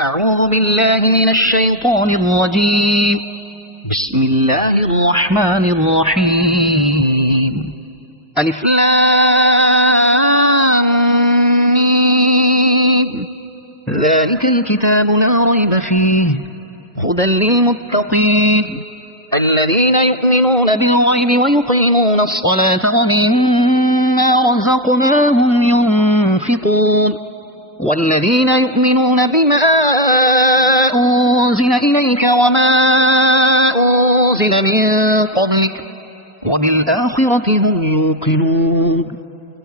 أعوذ بالله من الشيطان الرجيم. بسم الله الرحمن الرحيم. ألف لام ميم. ذلك الكتاب لا ريب فيه هدى للمتقين الذين يؤمنون بالغيب ويقيمون الصلاة ومما رزقناهم ينفقون والذين يؤمنون بما أنزل إليك وما أنزل من قبلك وبالآخرة هم يوقنون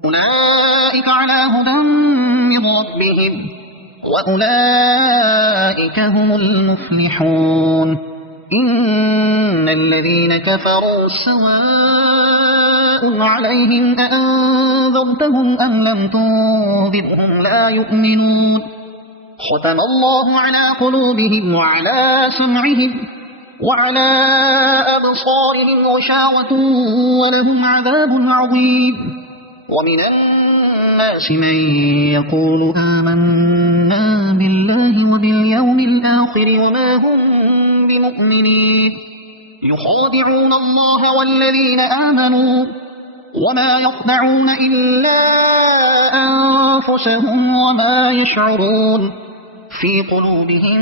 أولئك على هدى من ربهم وأولئك هم المفلحون. إن الذين كفروا سواء عليهم أأنذرتهم أم لم تنذرهم لا يؤمنون. ختم الله على قلوبهم وعلى سمعهم وعلى أبصارهم غشاوة ولهم عذاب عظيم. ومن الناس من يقول آمنا بالله وباليوم الآخر وما هم بمؤمنين يخادعون الله والذين آمنوا وما يخدعون إلا أنفسهم وما يشعرون. في قلوبهم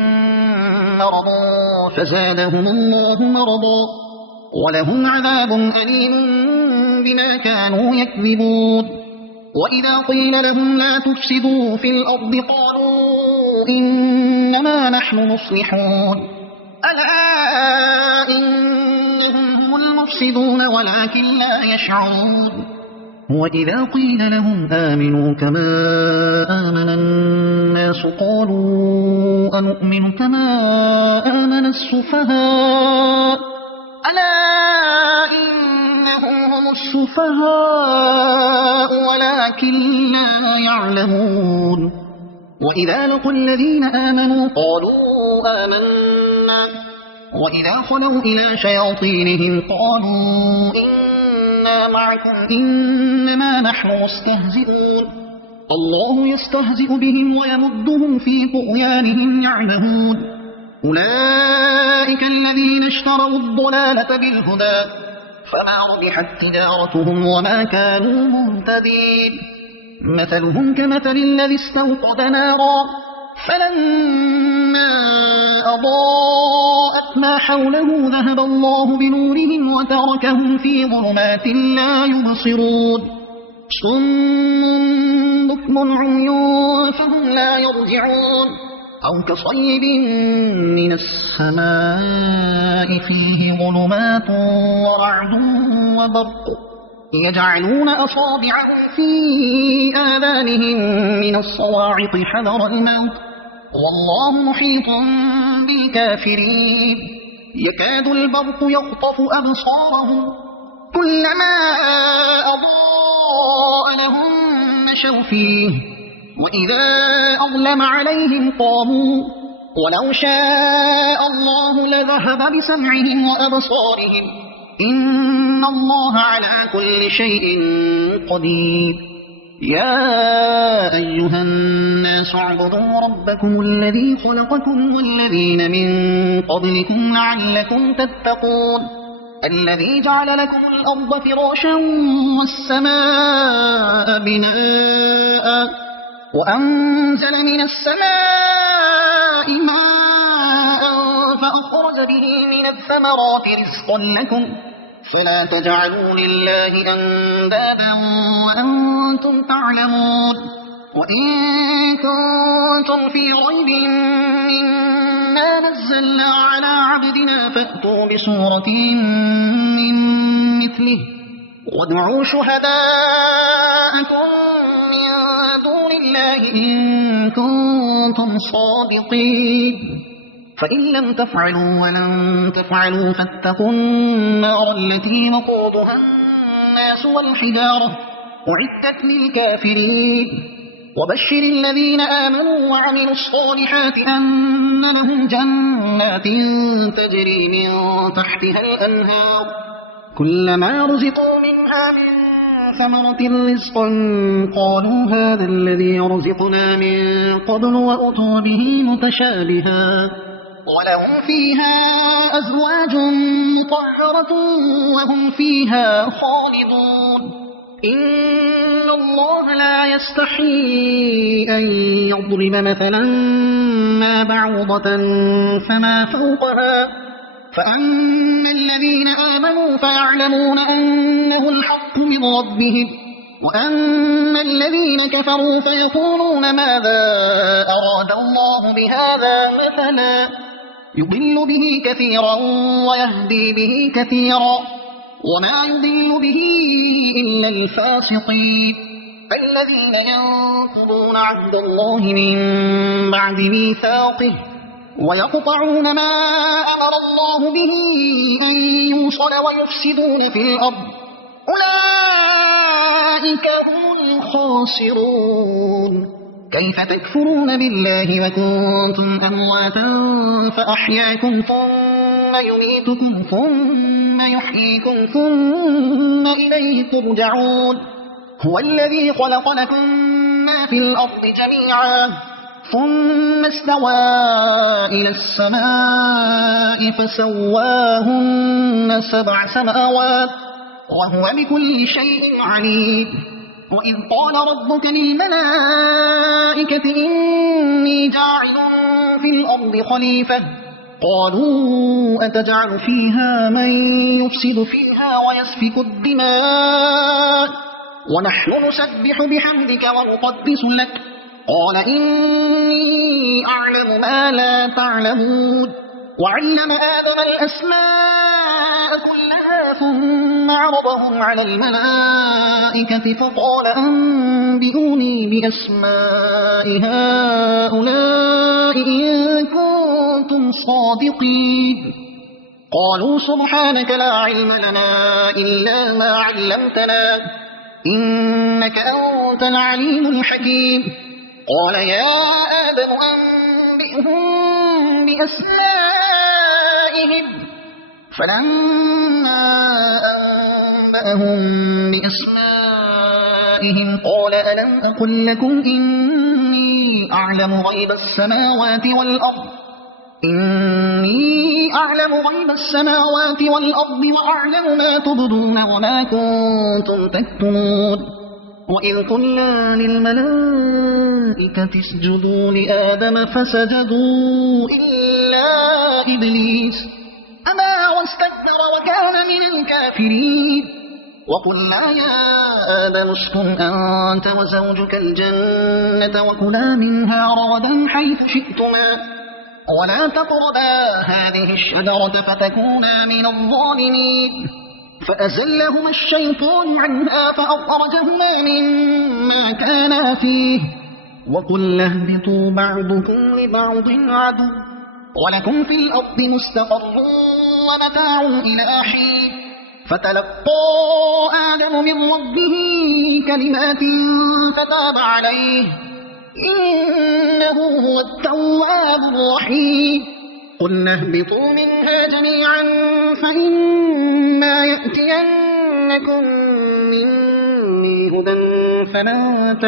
مرض فزادهم الله مرضا ولهم عذاب أليم بما كانوا يكذبون. وإذا قيل لهم لا تفسدوا في الأرض قالوا إنما نحن مصلحون ألا إنهم هم المفسدون ولكن لا يشعرون. وإذا قيل لهم آمنوا كما آمن الناس قالوا أنؤمن كما آمن السفهاء ألا إنهم هم السفهاء ولكن لا يعلمون. وإذا لقوا الذين آمنوا قالوا آمنا وإذا خلوا إلى شياطينهم قالوا إنا معكم إنما نحن مستهزئون. الله يستهزئ بهم ويمدهم في طغيانهم يعمهون. أولئك الذين اشتروا الضلالة بالهدى فما ربحت تجارتهم وما كانوا مهتدين. مثلهم كمثل الذي استوقد نارا فلما أضاءت ما حوله ذهب الله بنورهم وتركهم في ظلمات لا يبصرون. صم بكم عمي فهم لا يرجعون. أو كصيب من السماء فيه ظلمات ورعد وبرق يجعلون أصابعهم في آذانهم من الصواعق حذر الموت والله محيط بالكافرين. يكاد البرق يخطف أبصارهم كلما أضاء لهم مشوا فيه وإذا أظلم عليهم قاموا ولو شاء الله لذهب بسمعهم وأبصارهم إن الله على كل شيء قدير. يا أيها الناس اعبدوا ربكم الذي خلقكم والذين من قبلكم لعلكم تتقون. الذي جعل لكم الأرض فراشا والسماء بناء وأنزل من السماء ماء فأخرج به من الثمرات رزقا لكم فلا تجعلوا لله أندادا وأنتم تعلمون. وإن كنتم في ريب مما نزلنا على عبدنا فأتوا بسورة من مثله وادعوا شهداءكم من دون الله إن كنتم صادقين. فإن لم تفعلوا ولن تفعلوا فاتقوا النار التي وقودها الناس والحجارة أعدت للكافرين. وبشر الذين آمنوا وعملوا الصالحات أن لهم جنات تجري من تحتها الأنهار كلما رزقوا منها من ثمرة رزقا قالوا هذا الذي رزقنا من قبل وأتوا به متشابها ولهم فيها أزواج مطهرة وهم فيها خالدون إن الله لا يستحيي أن يضرب مثلا ما بعوضة فما فوقها فأما الذين آمنوا فيعلمون أنه الحق من ربهم وأما الذين كفروا فيقولون ماذا أراد الله بهذا مثلا يضل به كثيرا ويهدي به كثيرا وما يضل به إلا الفاسقين الذين ينقضون عهد الله من بعد ميثاقه ويقطعون ما أمر الله به أن يوصل ويفسدون في الأرض أولئك هم الخاسرون كيف تكفرون بالله وكنتم أمواتا فأحياكم ثم يميتكم ثم يحييكم ثم إليه ترجعون هو الذي خلق لكم ما في الأرض جميعا ثم استوى إلى السماء فسواهن 7 سماوات وهو بكل شيء عليم وإذ قال ربك للملائكة إني جاعل في الأرض خليفة قالوا أتجعل فيها من يفسد فيها ويسفك الدماء ونحن نسبح بحمدك ونقدس لك قال إني أعلم ما لا تعلمون وعلم آدم الأسماء كلها ثم عرضهم على الملائكة فقال أنبئوني بأسماء هؤلاء إن كنتم صادقين قالوا سبحانك لا علم لنا إلا ما علمتنا إنك أنت العليم الحكيم قال يا آدم أنبئهم بأسمائهم فلما أنبأهم بأسمائهم قال ألم أقل لكم إني أعلم غيب السماوات والأرض وأعلم ما تبدون وما كنتم تكتمون وإذ قلنا للملائكة اسجدوا لآدم فسجدوا إلا إبليس أبى واستكبر وكان من الكافرين وقلنا يا آدم اسكن أنت وزوجك الجنة وكلا منها رغدا حيث شئتما ولا تقربا هذه الشجرة فتكونا من الظالمين فأزلهما الشيطان عنها فأخرجهما مما كانا فيه وقلنا اهبطوا بعضكم لبعض عدو ولكم في الأرض مستقر ومتاع إلى حين فتلقى آدم من ربه كلمات فتاب عليه إنه هو التواب الرحيم قلنا اهبطوا منها جميعا فإما يأتينكم مني هدى فمن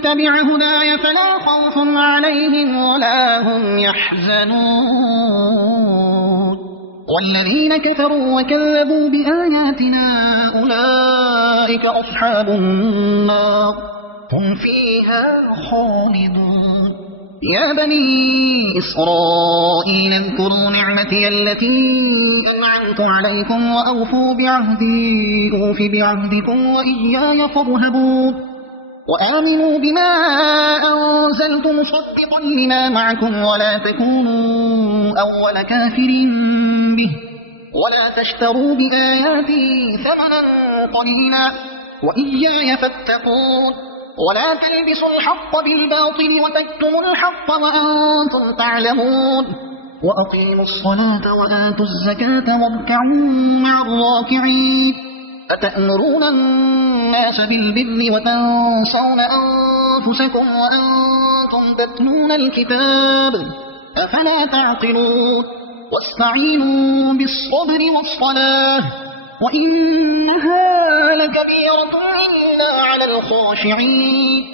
تبع هداي فلا خوف عليهم ولا هم يحزنون والذين كفروا وكذبوا بآياتنا أولئك أصحاب النار هم فيها خالدون يا بني إسرائيل اذكروا نعمتي التي أنعمت عليكم وأوفوا بعهدي أوف بعهدكم وإياي فارهبون وآمنوا بما أنزلت مصدقا لما معكم ولا تكونوا أول كافر به ولا تشتروا بآياتي ثمنا قليلا وإياي فاتقون ولا تلبسوا الحق بالباطل وتكتموا الحق وأنتم تعلمون وأقيموا الصلاة وآتوا الزكاة واركعوا مع الراكعين أتأمرون الناس بالبر وتنسون أنفسكم وأنتم تتلون الكتاب أفلا تعقلون واستعينوا بالصبر والصلاة وإنها لكبيرة إلا على الخاشعين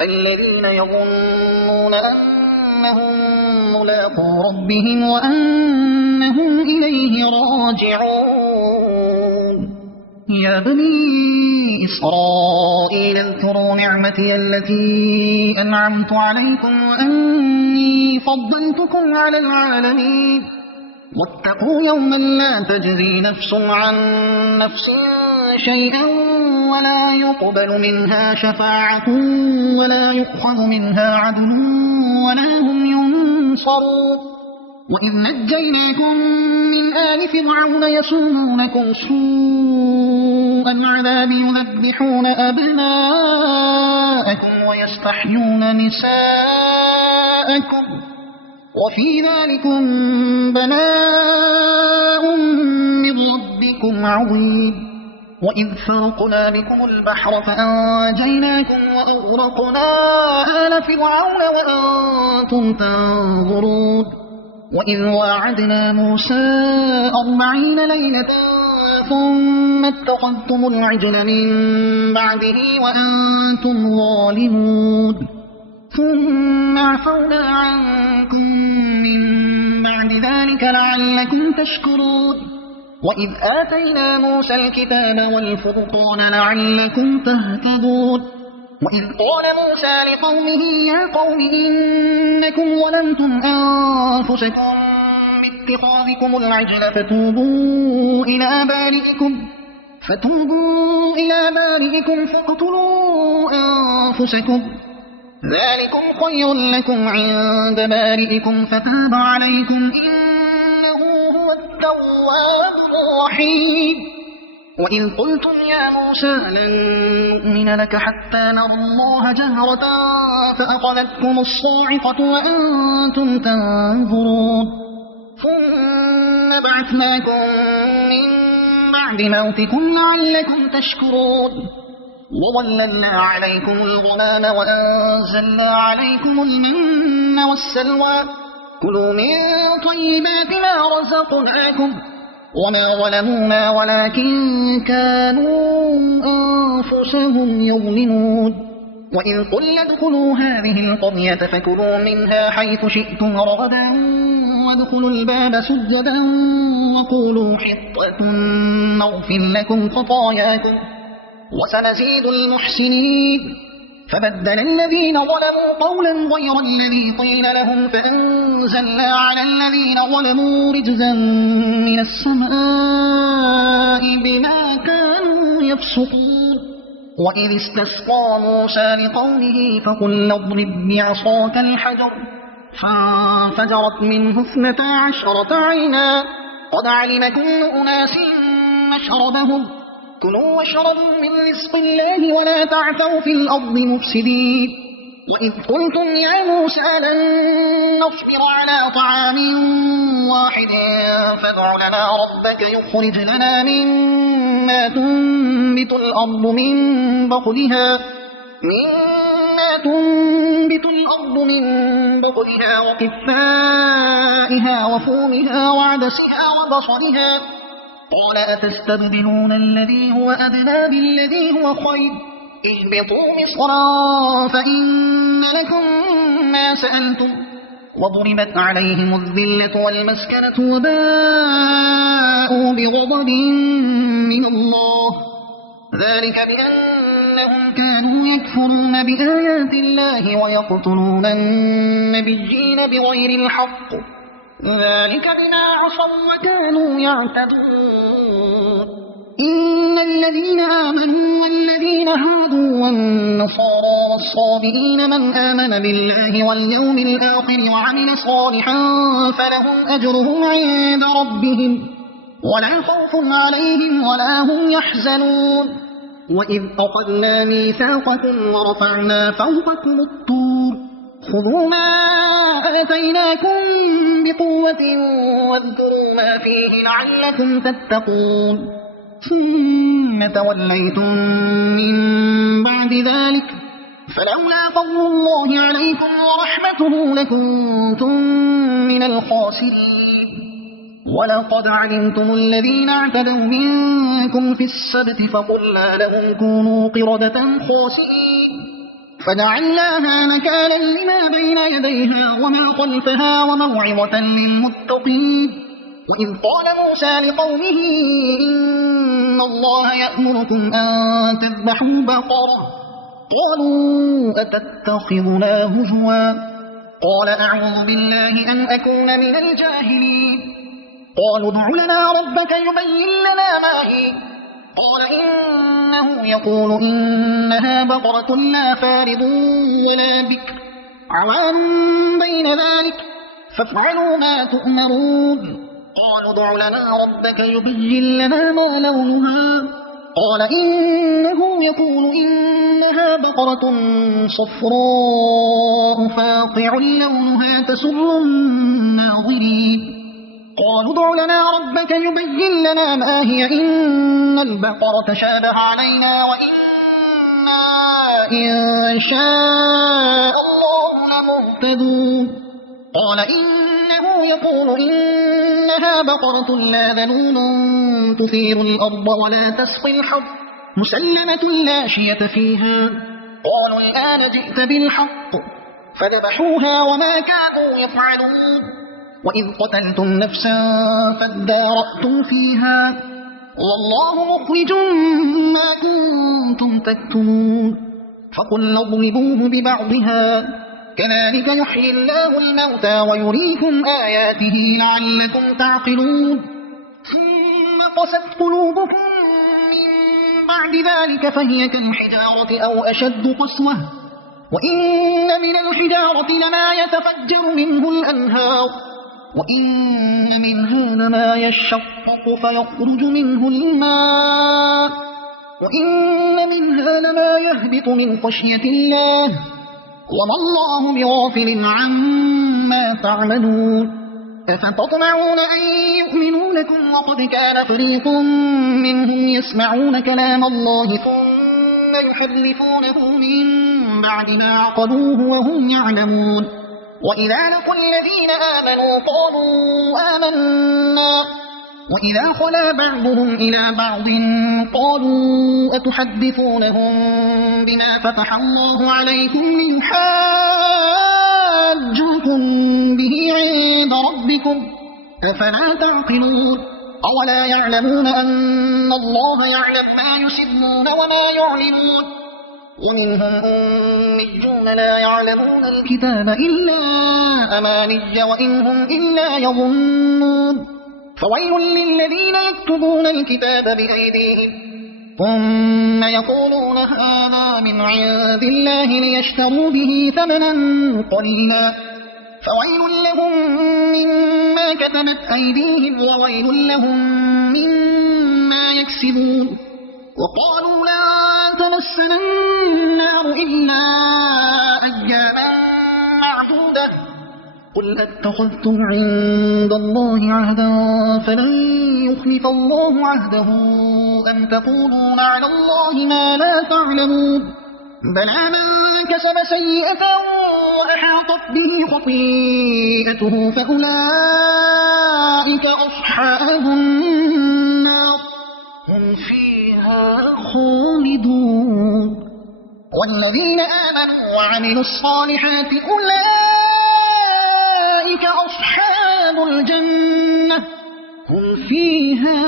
الذين يظنون أنهم ملاقو ربهم وأنهم إليه راجعون يا بني إسرائيل اذكروا نعمتي التي أنعمت عليكم وأني فضلتكم على العالمين واتقوا يوما لا تجزي نفس عن نفس شيئا ولا يقبل منها شفاعة ولا يؤخذ منها عدل ولا هم ينصرون وإذ نجيناكم من آل فرعون يسومونكم سوء العذاب يذبحون أبناءكم ويستحيون نساءكم وفي ذلكم بلاء من ربكم عظيم وإذ فرقنا بكم البحر فأنجيناكم وأغرقنا آل فرعون وأنتم تنظرون وإذ واعدنا موسى 40 ليلة ثم اتخذتم العجل من بعده وأنتم ظالمون ثم عفونا عنكم من بعد ذلك لعلكم تشكرون وإذ آتينا موسى الكتاب والفرقان لعلكم تهتدون وإذ قال موسى لقومه يا قوم إنكم ظلمتم أنفسكم باتخاذكم العجل فتوبوا إلى بارئكم فاقتلوا أنفسكم ذلكم خير لكم عند بارئكم فتاب عليكم إنه هو التواب الرحيم وإذ قلتم يا موسى لن نؤمن لك حتى نرى الله جهرة فأخذتكم الصاعقة وأنتم تنظرون ثم بعثناكم من بعد موتكم لعلكم تشكرون وظللنا عليكم الغمام وأنزلنا عليكم المن والسلوى كلوا من طيبات ما رزقناكم وما ظلمونا ولكن كانوا أنفسهم يظلمون وإذ قلنا ادخلوا هذه القرية فكلوا منها حيث شئتم رغدا وادخلوا الباب سجدا وقولوا حطة نغفر لكم خطاياكم وسنزيد المحسنين فبدل الذين ظلموا قولا غير الذي قيل لهم فأنزلنا على الذين ظلموا رجزا من السماء بما كانوا يفسقون وإذ استسقى موسى لقومه فقلنا اضرب بعصاك الحجر فانفجرت منه 12 عينا قد علم كل أناس مشربهم كلوا واشربوا من رزق الله ولا تعثوا في الأرض مفسدين وإذ قلتم يا موسى لن نصبر على طعام واحد فادع لنا ربك يخرج لنا مما تنبت الأرض من بقلها وقثائها وفومها وعدسها وبصلها قال أتستبدلون الذي هو أدنى بالذي هو خير اهبطوا مصرا فإن لكم ما سألتم وضربت عليهم الذلة والمسكنة وباءوا بغضب من الله ذلك بأنهم كانوا يكفرون بآيات الله ويقتلون النبيين بغير الحق ذلك بما عصوا وكانوا يعتدون إن الذين آمنوا والذين هادوا والنصارى والصابئين من آمن بالله واليوم الآخر وعمل صالحا فلهم أجرهم عند ربهم ولا خوف عليهم ولا هم يحزنون وإذ أخذنا ميثاقكم ورفعنا فوقكم الطور خذوا ما آتيناكم بقوة واذكروا ما فيه لعلكم تتقون ثم توليتم من بعد ذلك فلولا فضل الله عليكم ورحمته لكنتم من الخاسرين ولقد علمتم الذين اعتدوا منكم في السبت فقلنا لهم كونوا قردة خاسئين فجعلناها نكالا لما بين يديها وما خلفها وموعظة للمتقين. وإذ قال موسى لقومه إن الله يأمركم أن تذبحوا بقرة قالوا أتتخذنا هزوا قال أعوذ بالله أن أكون من الجاهلين. قالوا ادع لنا ربك يبين لنا ما هي قال إنه يقول إنها بقرة لا فارض ولا بكر عوان بين ذلك فافعلوا ما تؤمرون. قالوا ادع لنا ربك يبين لنا ما لونها قال إنه يقول إنها بقرة صفراء فاقع لونها تسر الناظرين. قالوا ادع لنا ربك يبين لنا ما هي إن البقرة شابه علينا وإنا إن شاء الله لمهتدون. قال إنه يقول إنها بقرة لا ذلول تثير الأرض ولا تسقي الحرث مسلمة لا شية فيها. قالوا الآن جئت بالحق فذبحوها وما كانوا يفعلون. وإذ قتلتم نفسا فادارأتم فيها والله مخرج ما كنتم تكتمون. فقلنا اضربوه ببعضها كذلك يحيي الله الموتى ويريكم آياته لعلكم تعقلون. ثم قست قلوبكم من بعد ذلك فهي كالحجارة أو أشد قسوة وإن من الحجارة لما يتفجر منه الأنهار وإن منها لما يشقق فيخرج منه الماء وإن منها لما يهبط من خشية الله وما الله بغافل عما تعملون. أفتطمعون أن يؤمنوا لكم وقد كان فريق منهم يسمعون كلام الله ثم يحرفونه من بعد ما عقلوه وهم يعلمون. وإذا لقوا الذين آمنوا قالوا آمنا وإذا خلا بعضهم إلى بعض قالوا أتحدثونهم بما فتح الله عليكم ليحاجوكم به عند ربكم أفلا تعقلون. أولا يعلمون أن الله يعلم ما يسرون وما يعلنون. ومنهم أميون لا يعلمون الكتاب إلا أماني وإن هم إلا يظنون. فويل للذين يكتبون الكتاب بأيديهم ثم يقولون هذا من عند الله ليشتروا به ثمنا قليلا فويل لهم مما كتبت أيديهم وويل لهم مما يكسبون. وقالوا لا تمسنا النار إلا أياما معدودة قل أتخذتم عند الله عهدا فلن يخلف الله عهده أم تقولون على الله ما لا تعلمون. بلى من كسب سيئة وأحاطت به خطيئته فأولئك أصحاب النار هم فيها خالدون. والذين آمنوا وعملوا الصالحات أولئك أصحاب الجنة هم فيها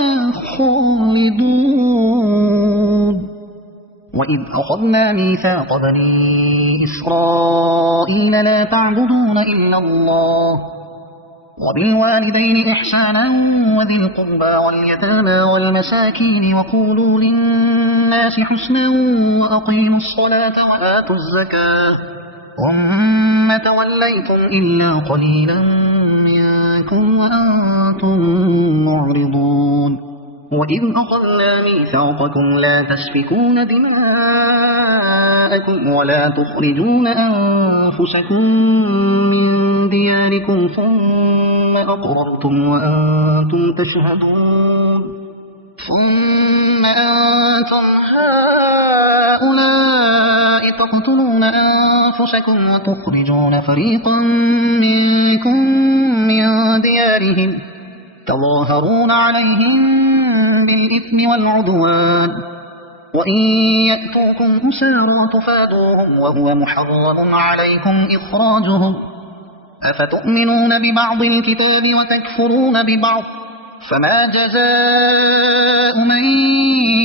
خالدون. وإذ أخذنا ميثاق بني إسرائيل لا تعبدون إلا الله وبالوالدين إحسانا وذي القربى واليتامى والمساكين وقولوا للناس حسنا وأقيموا الصلاة وآتوا الزكاة ثم توليتم إلا قليلا منكم وأنتم معرضون. وإذ أخذنا ميثاقكم لا تسفكون دماءكم ولا تخرجون أنفسكم من دياركم ثم أقررتم وأنتم تشهدون. ثم أنتم هؤلاء تقتلون أنفسكم وتخرجون فريقا منكم من ديارهم تظاهرون عليهم بالإثم والعدوان وإن يأتوكم أسارى تفادوهم وهو محرم عليكم إخراجهم أفتؤمنون ببعض الكتاب وتكفرون ببعض فما جزاء من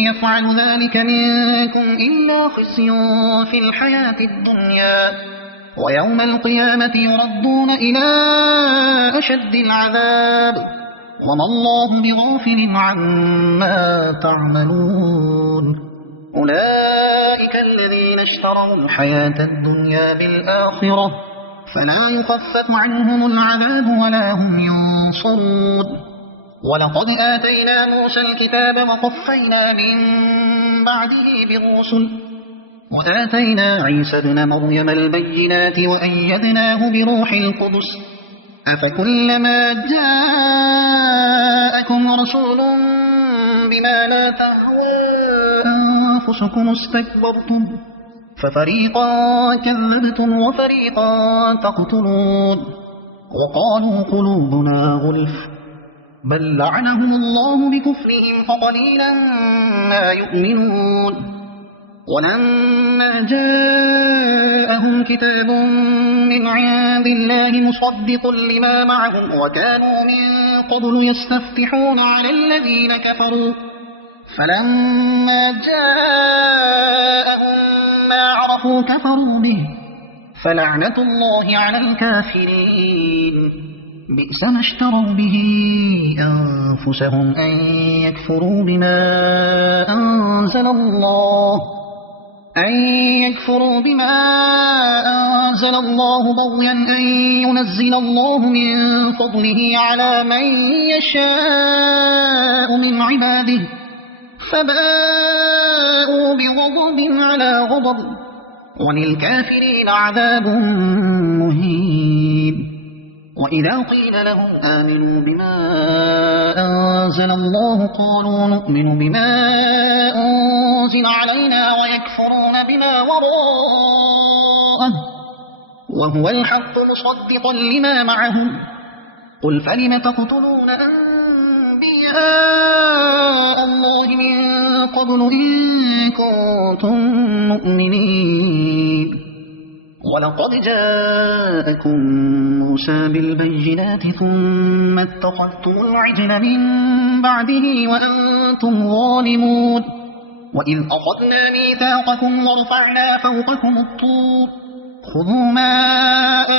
يفعل ذلك منكم إلا خزي في الحياة الدنيا ويوم القيامة يردون إلى أشد العذاب وما الله بغافل عما تعملون أولئك الذين اشتروا الحياة الدنيا بالآخرة فلا يخفف عنهم العذاب ولا هم ينصرون ولقد آتينا موسى الكتاب وقفينا من بعده بالرسل وآتينا عيسى ابن مريم البينات وأيدناه بروح القدس أفكلما جاءكم رسول بما لا تهوى أنفسكم استكبرتم ففريقا كذبتم وفريقا تقتلون وقالوا قلوبنا غلف بل لعنهم الله بكفرهم فقليلا ما يؤمنون ولما جاءهم كتاب من عند الله مصدق لما معهم وكانوا من قبل يستفتحون على الذين كفروا فلما جاءهم ما عرفوا كفروا به فلعنة الله على الكافرين بئس ما اشتروا به أنفسهم أن يكفروا بما أنزل الله بغيا أن ينزل الله من فضله على من يشاء من عباده فباءوا بغضب على غضب وللكافرين عذاب مهين وإذا قيل لهم آمنوا بما أنزل الله قالوا نؤمن بما أنزل علينا ويكفرون بما وراءه وهو الحق مصدقا لما معهم قل فلم تقتلون أنبياء الله من قبل إن كنتم مؤمنين ولقد جاءكم موسى بالبينات ثم اتخذتم العجل من بعده وأنتم ظالمون وإذ أخذنا ميثاقكم ورفعنا فوقكم الطور خذوا ما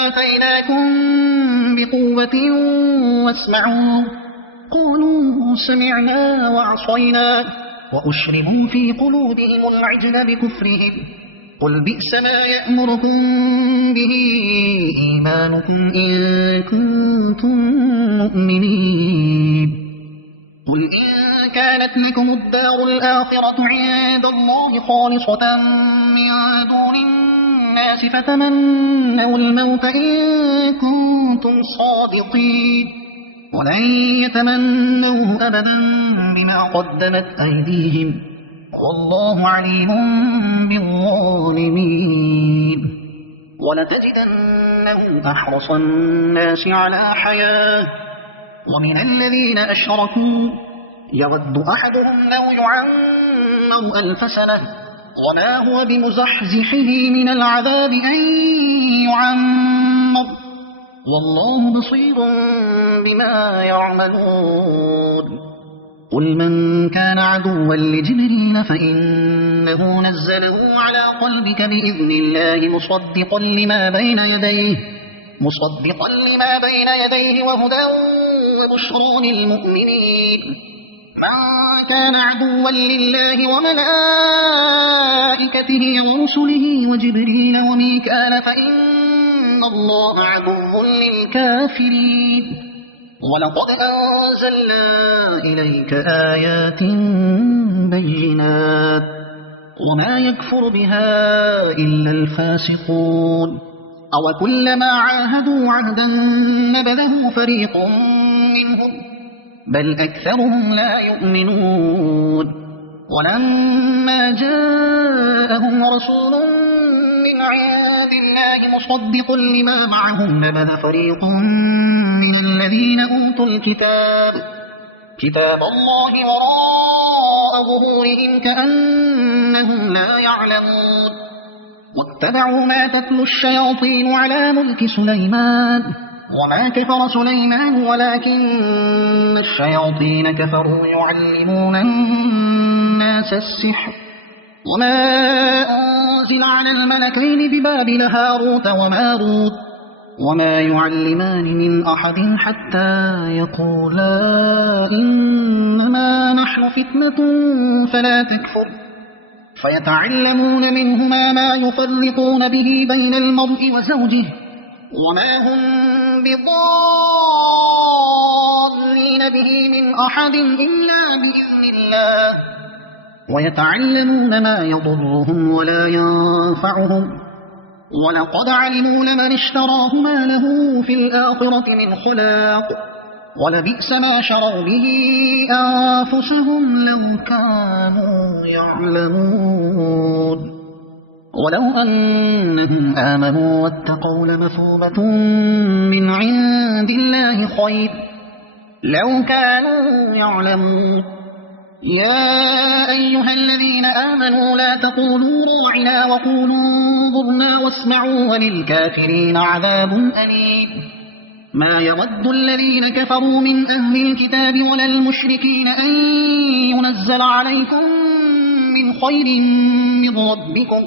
آتيناكم بقوة واسمعوا قالوا سمعنا وعصينا وأشربوا في قلوبهم العجل بكفرهم قل بئس ما يأمركم به إيمانكم إن كنتم مؤمنين قل إن كانت لكم الدار الآخرة عند الله خالصة من دون الناس فتمنوا الموت إن كنتم صادقين ولن يتمنوه أبدا بما قدمت أيديهم والله عليم بالظالمين ولتجدنهم أحرص الناس على حياة ومن الذين أشركوا يود أحدهم لو يعمر 1000 سنة وما هو بمزحزحه من العذاب أن يعمر والله بصير بما يعملون قل من كان عدوا لجبريل فإنه نزله على قلبك بإذن الله مصدقا لما بين يديه وهدى وبشرى للمؤمنين من كان عدوا لله وملائكته ورسله وجبريل وميكال فإن الله عدو للكافرين ولقد أنزلنا إليك آيات بينات وما يكفر بها إلا الفاسقون أو كلما عاهدوا عهدا نبذه فريق منهم بل أكثرهم لا يؤمنون ولما جاءهم رسول من عند الله مصدق لما معهم نبذ فريق من الذين أوتوا الكتاب كتاب الله وراء ظهورهم كأنهم لا يعلمون واتبعوا ما تتلو الشياطين على ملك سليمان وما كفر سليمان ولكن الشياطين كفروا يعلمون الناس السحر وما أنزل على الملكين ببابل هاروت وماروت وما يعلمان من أحد حتى يقولا إنما نحن فتنة فلا تكفر فيتعلمون منهما ما يفرقون به بين المرء وزوجه وما هم بضارين به من أحد إلا بإذن الله ويتعلمون ما يضرهم ولا ينفعهم ولقد علموا لمن اشتراه ما له في الآخرة من خلاق ولبئس ما شروا به أنفسهم لو كانوا يعلمون ولو أنهم آمنوا واتقوا لمثوبة من عند الله خير لو كانوا يعلمون يا أيها الذين آمنوا لا تقولوا راعنا وقولوا انظرنا واسمعوا وللكافرين عذاب أليم ما يود الذين كفروا من أهل الكتاب ولا المشركين أن ينزل عليكم من خير من ربكم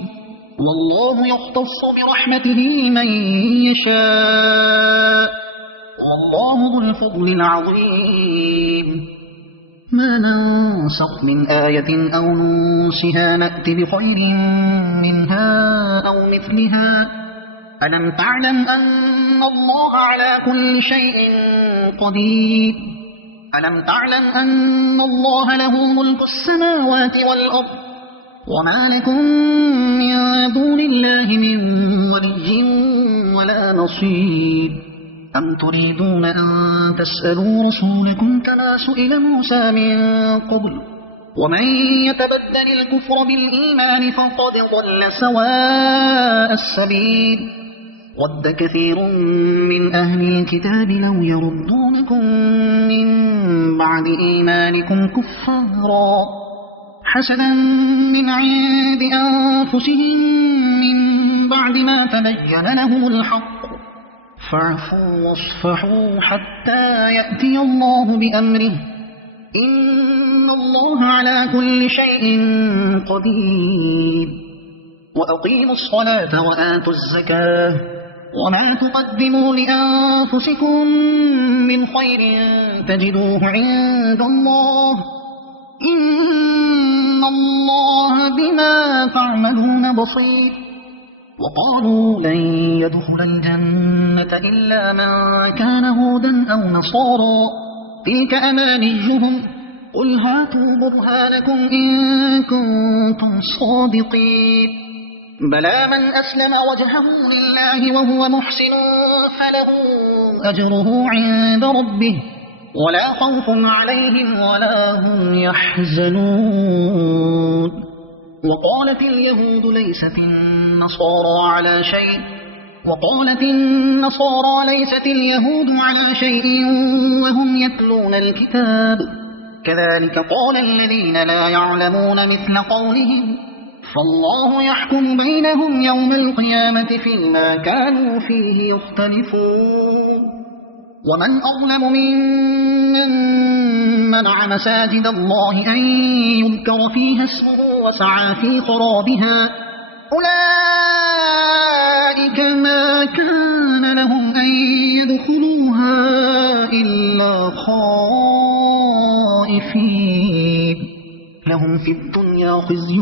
والله يختص برحمته من يشاء والله ذو الفضل العظيم ما ننسخ من آية أو ننسها نأت بخير منها أو مثلها ألم تعلم أن الله على كل شيء قدير ألم تعلم أن الله له ملك السماوات والأرض وما لكم من دون الله من ولي ولا نصير أم تريدون أن تسألوا رسولكم كما سئل موسى من قبل ومن يتبدل الكفر بالإيمان فقد ضل سواء السبيل ود كثير من أهل الكتاب لو يردونكم من بعد إيمانكم كفارا حسدا من عند أنفسهم من بعد ما تبين لهم الحق فاعفوا واصفحوا حتى يأتي الله بأمره إن الله على كل شيء قدير وأقيموا الصلاة وآتوا الزكاة وما تقدموا لأنفسكم من خير تجدوه عند الله إن الله بما تعملون بصير وقالوا لن يدخل الجنة إلا من كان هودا أو نصارا تلك أمانيهم قل هاتوا برهانكم إن كنتم صادقين بلى من أسلم وجهه لله وهو محسن فله أجره عند ربه ولا خوف عليهم ولا هم يحزنون وقالت اليهود ليست النصارى على شيء وقالت النصارى ليست اليهود على شيء وهم يتلون الكتاب كذلك قال الذين لا يعلمون مثل قولهم فالله يحكم بينهم يوم القيامة فيما كانوا فيه يختلفون ومن أظلم ممن منع مساجد الله أن يذكر فيها اسمه وسعى في خرابها أولئك ما كان لهم أن يدخلوها إلا خائفين لهم في الدنيا خزي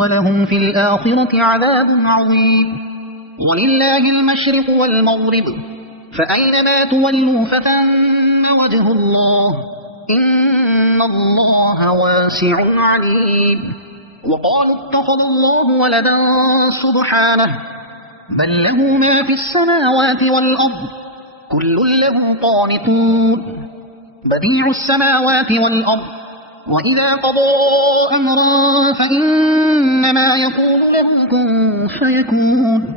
ولهم في الآخرة عذاب عظيم ولله المشرق والمغرب فأينما تولوا فثم وجه الله إن الله واسع عليم وقالوا اتخذ الله ولدا سبحانه بل له ما في السماوات والأرض كل له قانتون بديع السماوات والأرض وإذا قضى أمرا فإنما يقول له كن فيكون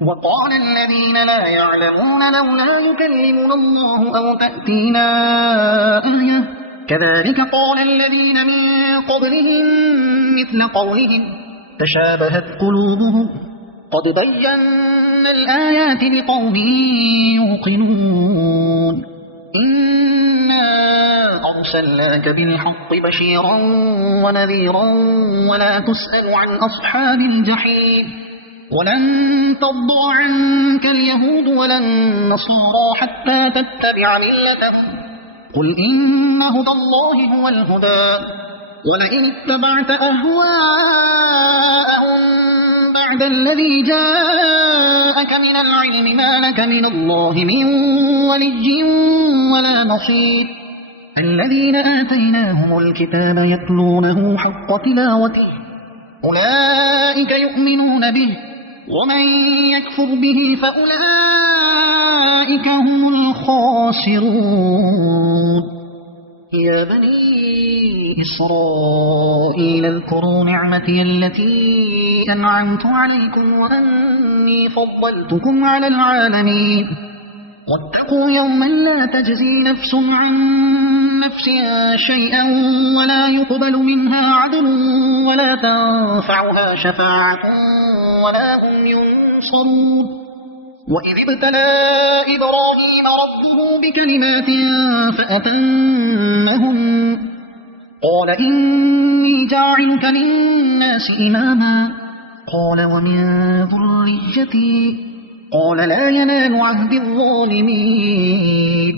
وقال الذين لا يعلمون لولا يكلمنا الله أو تأتينا آية كذلك قال الذين من قبلهم مثل قولهم تشابهت قلوبهم قد بينا الآيات لقوم يوقنون إنا أرسلناك بالحق بشيرا ونذيرا ولا تسأل عن أصحاب الجحيم ولن ترضى عنك اليهود ولا النصارى حتى تتبع ملتهم قل إن هدى الله هو الهدى ولئن اتبعت أهواءهم بعد الذي جاءك من العلم ما لك من الله من ولي ولا نصير الذين آتيناهم الكتاب يتلونه حق تلاوته أولئك يؤمنون به ومن يكفر به فأولئك هم الخاسرون يا بني إسرائيل اذكروا نعمتي التي أنعمت عليكم وأني فضلتكم على العالمين واتقوا يوما لا تجزي نفس عن نفس شيئا ولا يقبل منها عدل ولا تنفعها شفاعة ولا هم ينصرون وإذ ابتلى إبراهيم ربه بكلمات فأتمهن قال إني جاعلك للناس إماما قال ومن ذريتي قال لا ينال عهد الظالمين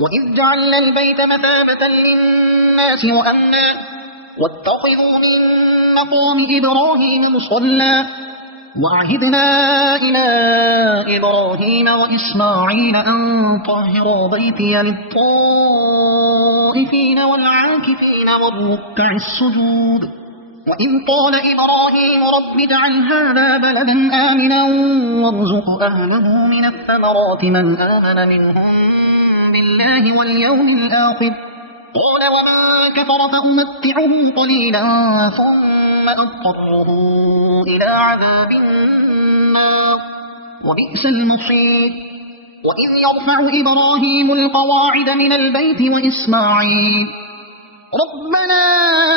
وإذ جعلنا البيت مثابة للناس وأمنا واتخذوا من مقام إبراهيم مصلى وعهدنا إلى إبراهيم وإسماعيل أن طهرا بيتي للطائفين والعاكفين والركع السجود وإذ قال إبراهيم رب اجعل هذا بلدا آمنا وارزق أهله من الثمرات من آمن منهم بالله واليوم الآخر قال ومن كفر فأمتعه قليلا ثم أضطره إلى عذاب النار وبئس المصير وإذ يرفع إبراهيم القواعد من البيت وإسماعيل ربنا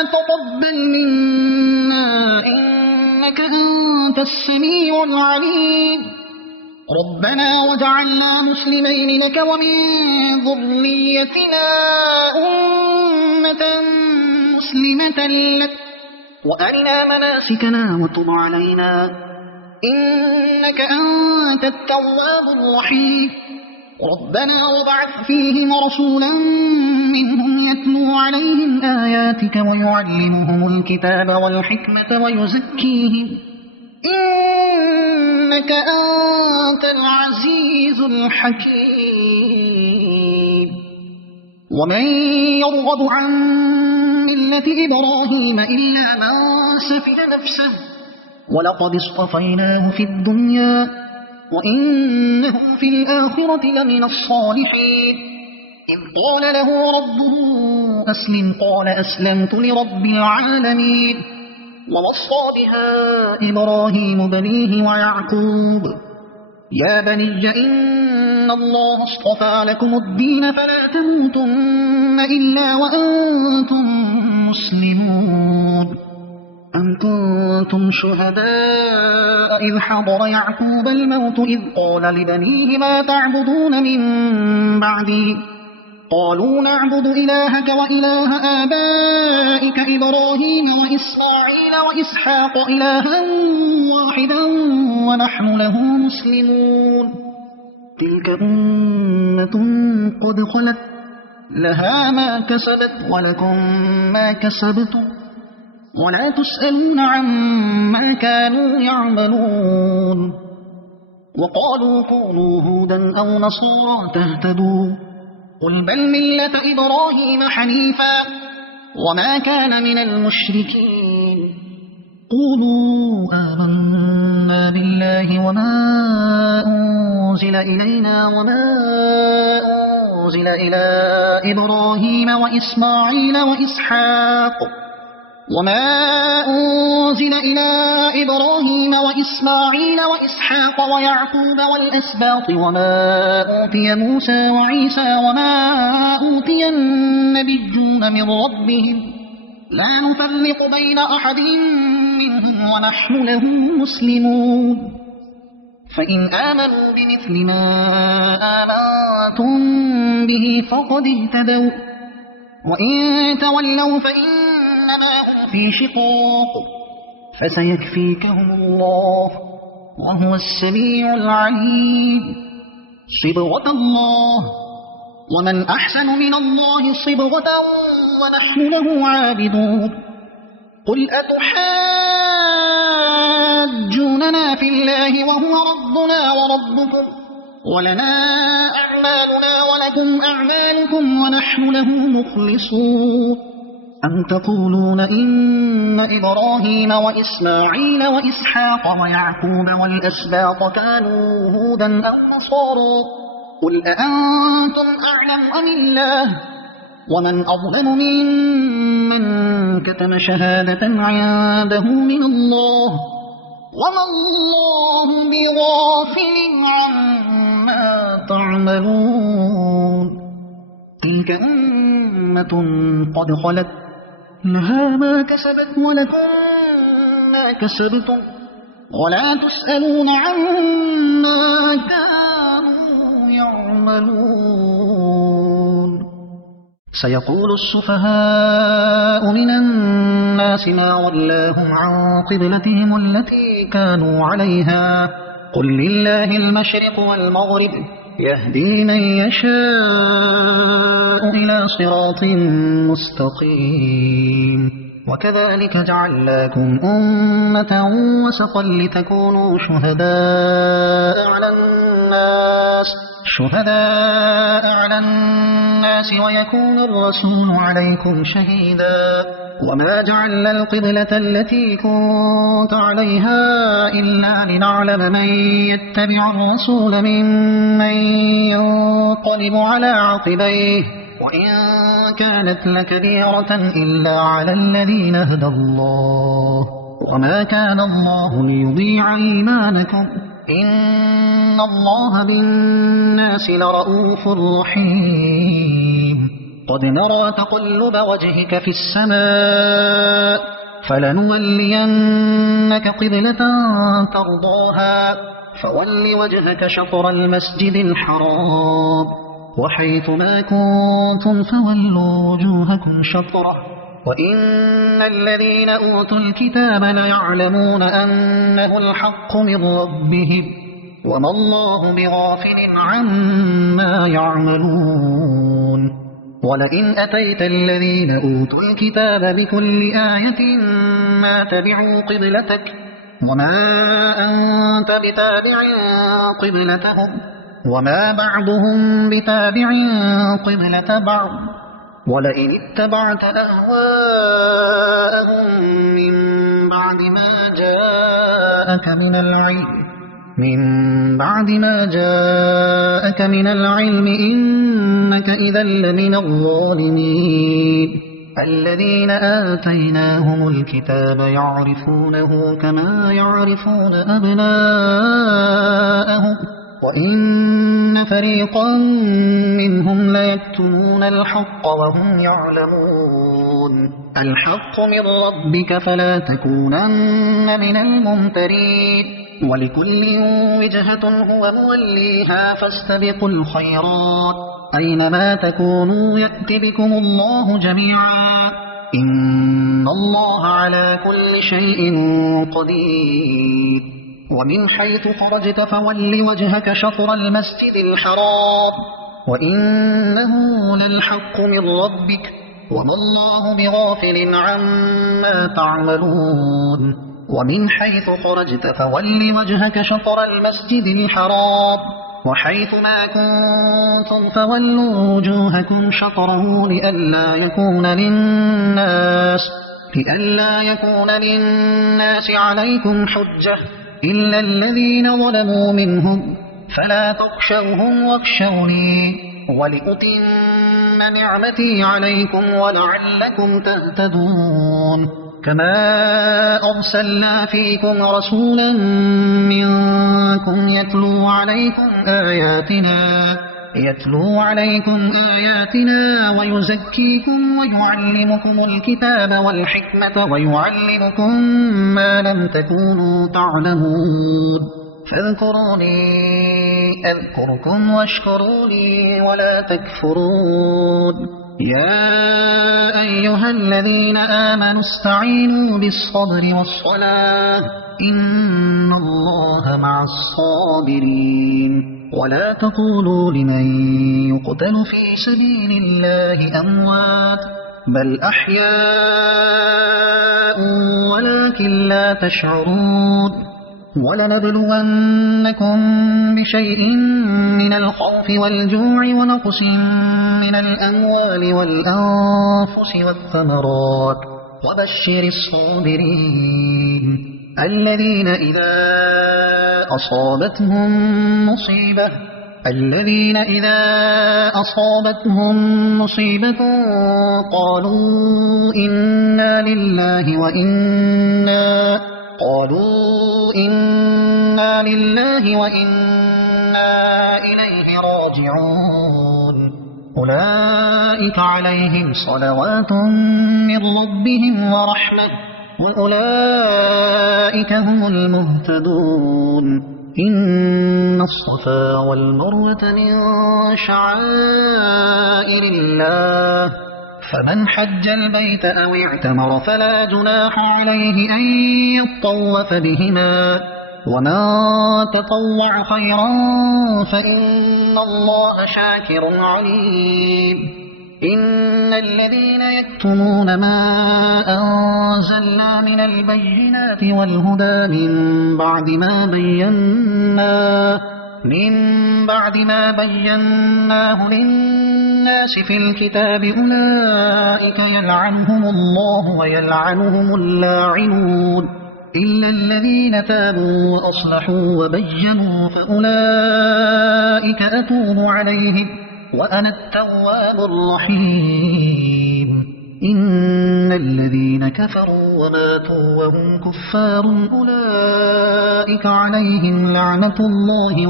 تقبل منا إنك أنت السميع العليم ربنا وجعلنا مسلمين لك ومن ذريتنا أمة مسلمة لك وأرنا مناسكنا وتب علينا إنك أنت التواب الرحيم ربنا وابعث فيهم رسولا منهم يتلو عليهم آياتك ويعلمهم الكتاب والحكمة ويزكيهم إنك أنت العزيز الحكيم ومن يرغب عن ملة إبراهيم إلا من سفه نفسه ولقد اصطفيناه في الدنيا وإنه في الآخرة لمن الصالحين إذ قال له ربه أسلم قال أسلمت لرب العالمين ووصى بها إبراهيم بنيه ويعقوب يا بني إن الله اصطفى لكم الدين فلا تموتن إلا وأنتم مسلمون أم كنتم شهداء إذ حضر يعقوب الموت إذ قال لبنيه ما تعبدون من بعدي قالوا نعبد إلهك وإله آبائك إبراهيم وإسماعيل وإسحاق إلها واحدا ونحن له مسلمون تلك أمة قد خلت لها ما كسبت ولكم ما كسبتم ولا تسألون عما كانوا يعملون وقالوا كونوا هودا أو نصارى تهتدوا قل بل ملة إبراهيم حنيفا وما كان من المشركين قولوا آمنا بالله وما أنزل إلينا وما أنزل إلى إبراهيم وإسماعيل وإسحاق وما أنزل إلى إبراهيم وإسماعيل وإسحاق ويعقوب والأسباط وما أوتي موسى وعيسى وما أوتي النبيون من ربهم لا نفرق بين أحد منهم ونحن له مسلمون فإن آمنوا بمثل ما آمنتم به فقد اهتدوا وإن تولوا فإنما هم في شقاق فسيكفيكهم الله وهو السميع العليم صبغة الله ومن أحسن من الله صبغة ونحن له عابدون قل أتحاجوننا في الله وهو ربنا وربكم ولنا أعمالنا ولكم أعمالكم ونحن له مخلصون أم تقولون إن إبراهيم وإسماعيل وإسحاق ويعقوب والأسباط كانوا هودا أو نصارى قل أأنتم أعلم أم الله ومن أظلم ممن كتم شهادة عنده من الله وما الله بغافل عما تعملون تلك أمة قد خلت لها ما كسبت ولكم ما كسبتم ولا تسألون عما كانوا يعملون سيقول السفهاء من الناس ما ولاهم عن قبلتهم التي كانوا عليها قل لله المشرق والمغرب يهدي من يشاء إلى صراط مستقيم وكذلك جعلناكم أمة وسطا لتكونوا شهداء على الناس ويكون الرسول عليكم شهيدا وما جعلنا القبلة التي كنت عليها إلا لنعلم من يتبع الرسول ممن ينقلب على عقبيه وإن كانت لكبيرة إلا على الذين هدى الله وما كان الله ليضيع إيمانكم إن الله بالناس لرؤوف رحيم قد نرى تقلب وجهك في السماء فلنولينك قبلة ترضاها فول وجهك شطر المسجد الحرام وحيث ما كنتم فولوا وجوهكم شطره وإن الذين أوتوا الكتاب ليعلمون أنه الحق من ربهم وما الله بغافل عما يعملون ولئن أتيت الذين أوتوا الكتاب بكل آية ما تبعوا قبلتك وما أنت بتابع قبلتهم وما بعضهم بتابع قبلة بعض ولئن اتبعت أهواءهم من بعد ما جاءك من العلم إنك إذا لمن الظالمين الذين آتيناهم الكتاب يعرفونه كما يعرفون أبناءهم وإن فريقا منهم ليكتمون الحق وهم يعلمون الحق من ربك فلا تكونن من الممترين ولكل وجهة هو موليها فاستبقوا الخيرات أينما تكونوا يأت بكم الله جميعا إن الله على كل شيء قدير ومن حيث خرجت فول وجهك شطر المسجد الحرام وإنه للحق من ربك وما الله بغافل عما تعملون ومن حيث خرجت فول وجهك شطر المسجد الحرام وحيث ما كنتم فولوا وجوهكم شطره لئلا يكون للناس عليكم حجة إلا الذين ظلموا منهم فلا تخشوهم واخشوني ولأتم نعمتي عليكم ولعلكم تهتدون كما أرسلنا فيكم رسولا منكم يتلو عليكم آياتنا ويزكيكم ويعلمكم الكتاب والحكمة ويعلمكم ما لم تكونوا تعلمون فاذكروني أذكركم واشكروا لي ولا تكفرون يا أيها الذين آمنوا استعينوا بالصبر والصلاة إن الله مع الصابرين ولا تقولوا لمن يقتل في سبيل الله أموات بل أحياء ولكن لا تشعرون ولنبلونكم بشيء من الخوف والجوع ونقص من الأموال والأنفس والثمرات وبشر الصابرين الذين إذا أصابتهم مصيبة قالوا إنا لله وإنا إليه راجعون أولئك عليهم صلوات من ربهم ورحمة وأولئك هم المهتدون إن الصفا والمروة من شعائر الله فمن حج البيت أو اعتمر فلا جناح عليه أن يطوف بهما ومن تطوع خيرا فإن الله شاكر عليم إن الذين يكتمون ما أنزلنا من البينات والهدى من بعد ما بيناه للناس في الكتاب أولئك يلعنهم الله ويلعنهم اللاعنون إلا الذين تابوا وأصلحوا وبينوا فأولئك أتوب عليهم وأنا التواب الرحيم إن الذين كفروا وماتوا وهم كفار أولئك عليهم لعنة الله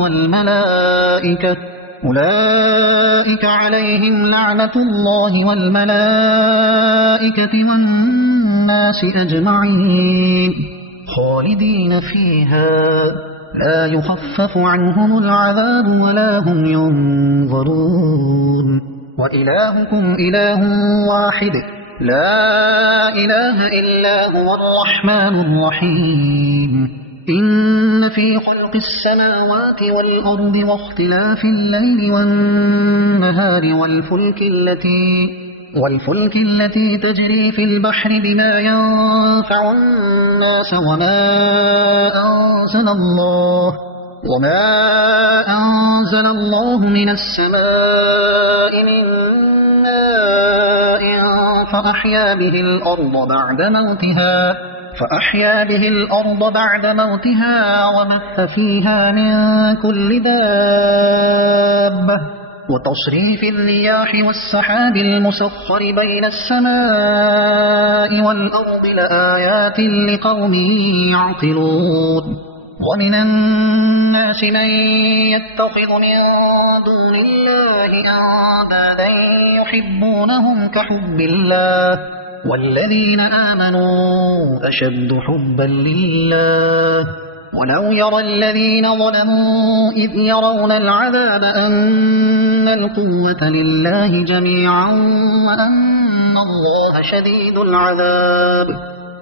والملائكة والناس أجمعين خالدين فيها لا يخفف عنهم العذاب ولا هم ينظرون وإلهكم إله واحد لا إله إلا هو الرحمن الرحيم إن في خلق السماوات والأرض واختلاف الليل والنهار والفلك التي تجري في البحر بما ينفع الناس وما أنزل الله من السماء من ماء فأحيا به الأرض بعد موتها وبث فيها من كل دابة وتصريف الرياح والسحاب المسخر بين السماء والأرض لآيات لقوم يعقلون ومن الناس من يتخذ من دون الله أندادا يحبونهم كحب الله والذين آمنوا أشد حبا لله ولو يرى الذين ظلموا إذ يرون العذاب أن القوة لله جميعا وأن الله شديد العذاب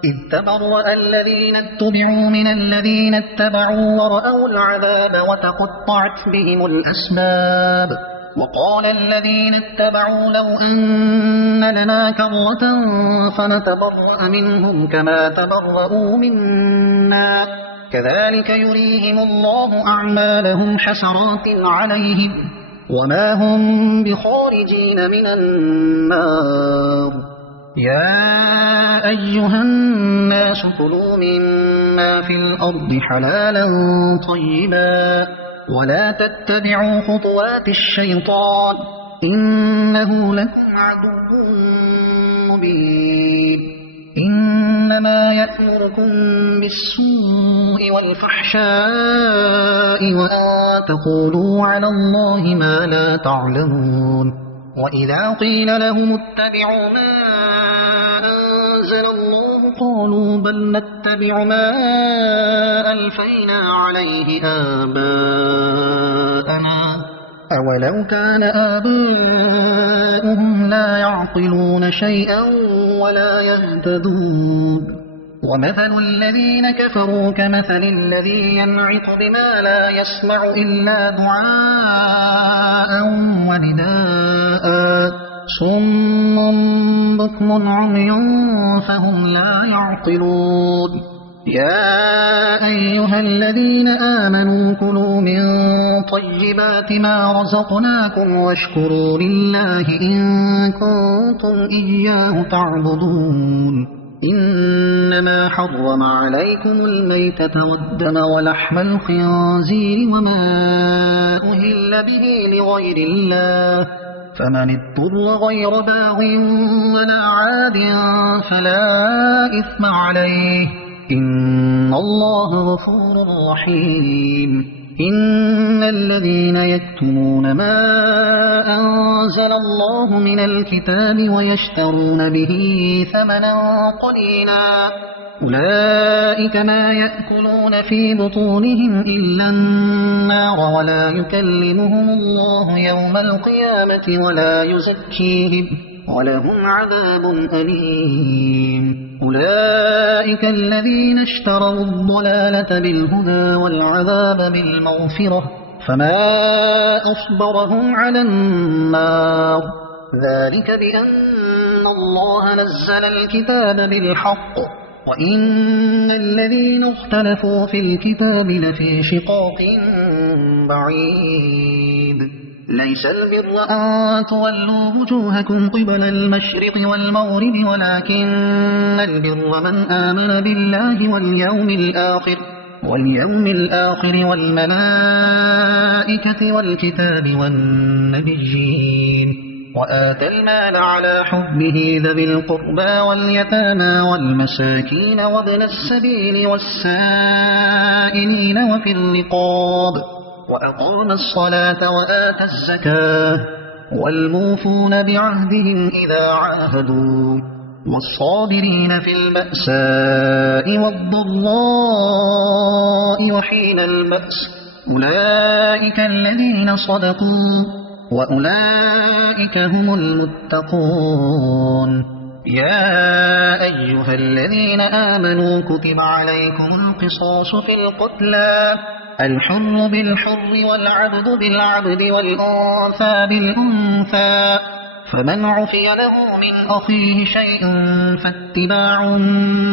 إذ تبرأ الذين اتبعوا من الذين اتبعوا ورأوا العذاب وتقطعت بهم الأسباب وقال الذين اتبعوا لو أن لنا كرة فنتبرأ منهم كما تبرؤوا منا كذلك يريهم الله أعمالهم حسرات عليهم وما هم بخارجين من النار يا أيها الناس كلوا مما في الأرض حلالا طيبا ولا تتبعوا خطوات الشيطان إنه لكم عدو مبين إنما يأمركم بالسوء والفحشاء وأن تقولوا على الله ما لا تعلمون وإذا قيل لهم اتبعوا ما أنزل الله قالوا بل نتبع ما ألفينا عليه آباءنا أولو كان آباؤهم لا يعقلون شيئا ولا يهتدون ومثل الذين كفروا كمثل الذي ينعق بما لا يسمع إلا دعاء ونداء صم بكم عمي فهم لا يعقلون يا أيها الذين آمنوا كلوا من طيبات ما رزقناكم واشكروا لله إن كنتم إياه تعبدون إنما حرم عليكم الميتة والدم ولحم الخنزير وما أهل به لغير الله فمن اضطر غير باغ ولا عاد فلا إثم عليه إن الله غفور رحيم إن الذين يكتمون ما أنزل الله من الكتاب ويشترون به ثمنا قليلا أولئك ما يأكلون في بطونهم إلا النار ولا يكلمهم الله يوم القيامة ولا يزكيهم ولهم عذاب أليم أولئك الذين اشتروا الضلالة بالهدى والعذاب بالمغفرة فما أصبرهم على النار ذلك بأن الله نزل الكتاب بالحق وإن الذين اختلفوا في الكتاب لفي شقاق بعيد ليس البر أن تولوا وجوهكم قبل المشرق والمغرب ولكن البر من آمن بالله واليوم الآخر والملائكة والكتاب والنبيين وآتى المال على حبه ذوي القربى واليتامى والمساكين وابن السبيل والسائلين وفي الرقاب وأقام الصلاة وآتى الزكاة والموفون بعهدهم إذا عاهدوا والصابرين في البأساء والضراء وحين البأس أولئك الذين صدقوا وأولئك هم المتقون يا أيها الذين آمنوا كتب عليكم القصاص في القتلى الحر بالحر والعبد بالعبد والأنثى بالأنثى فمن عفي له من أخيه شيء فاتباع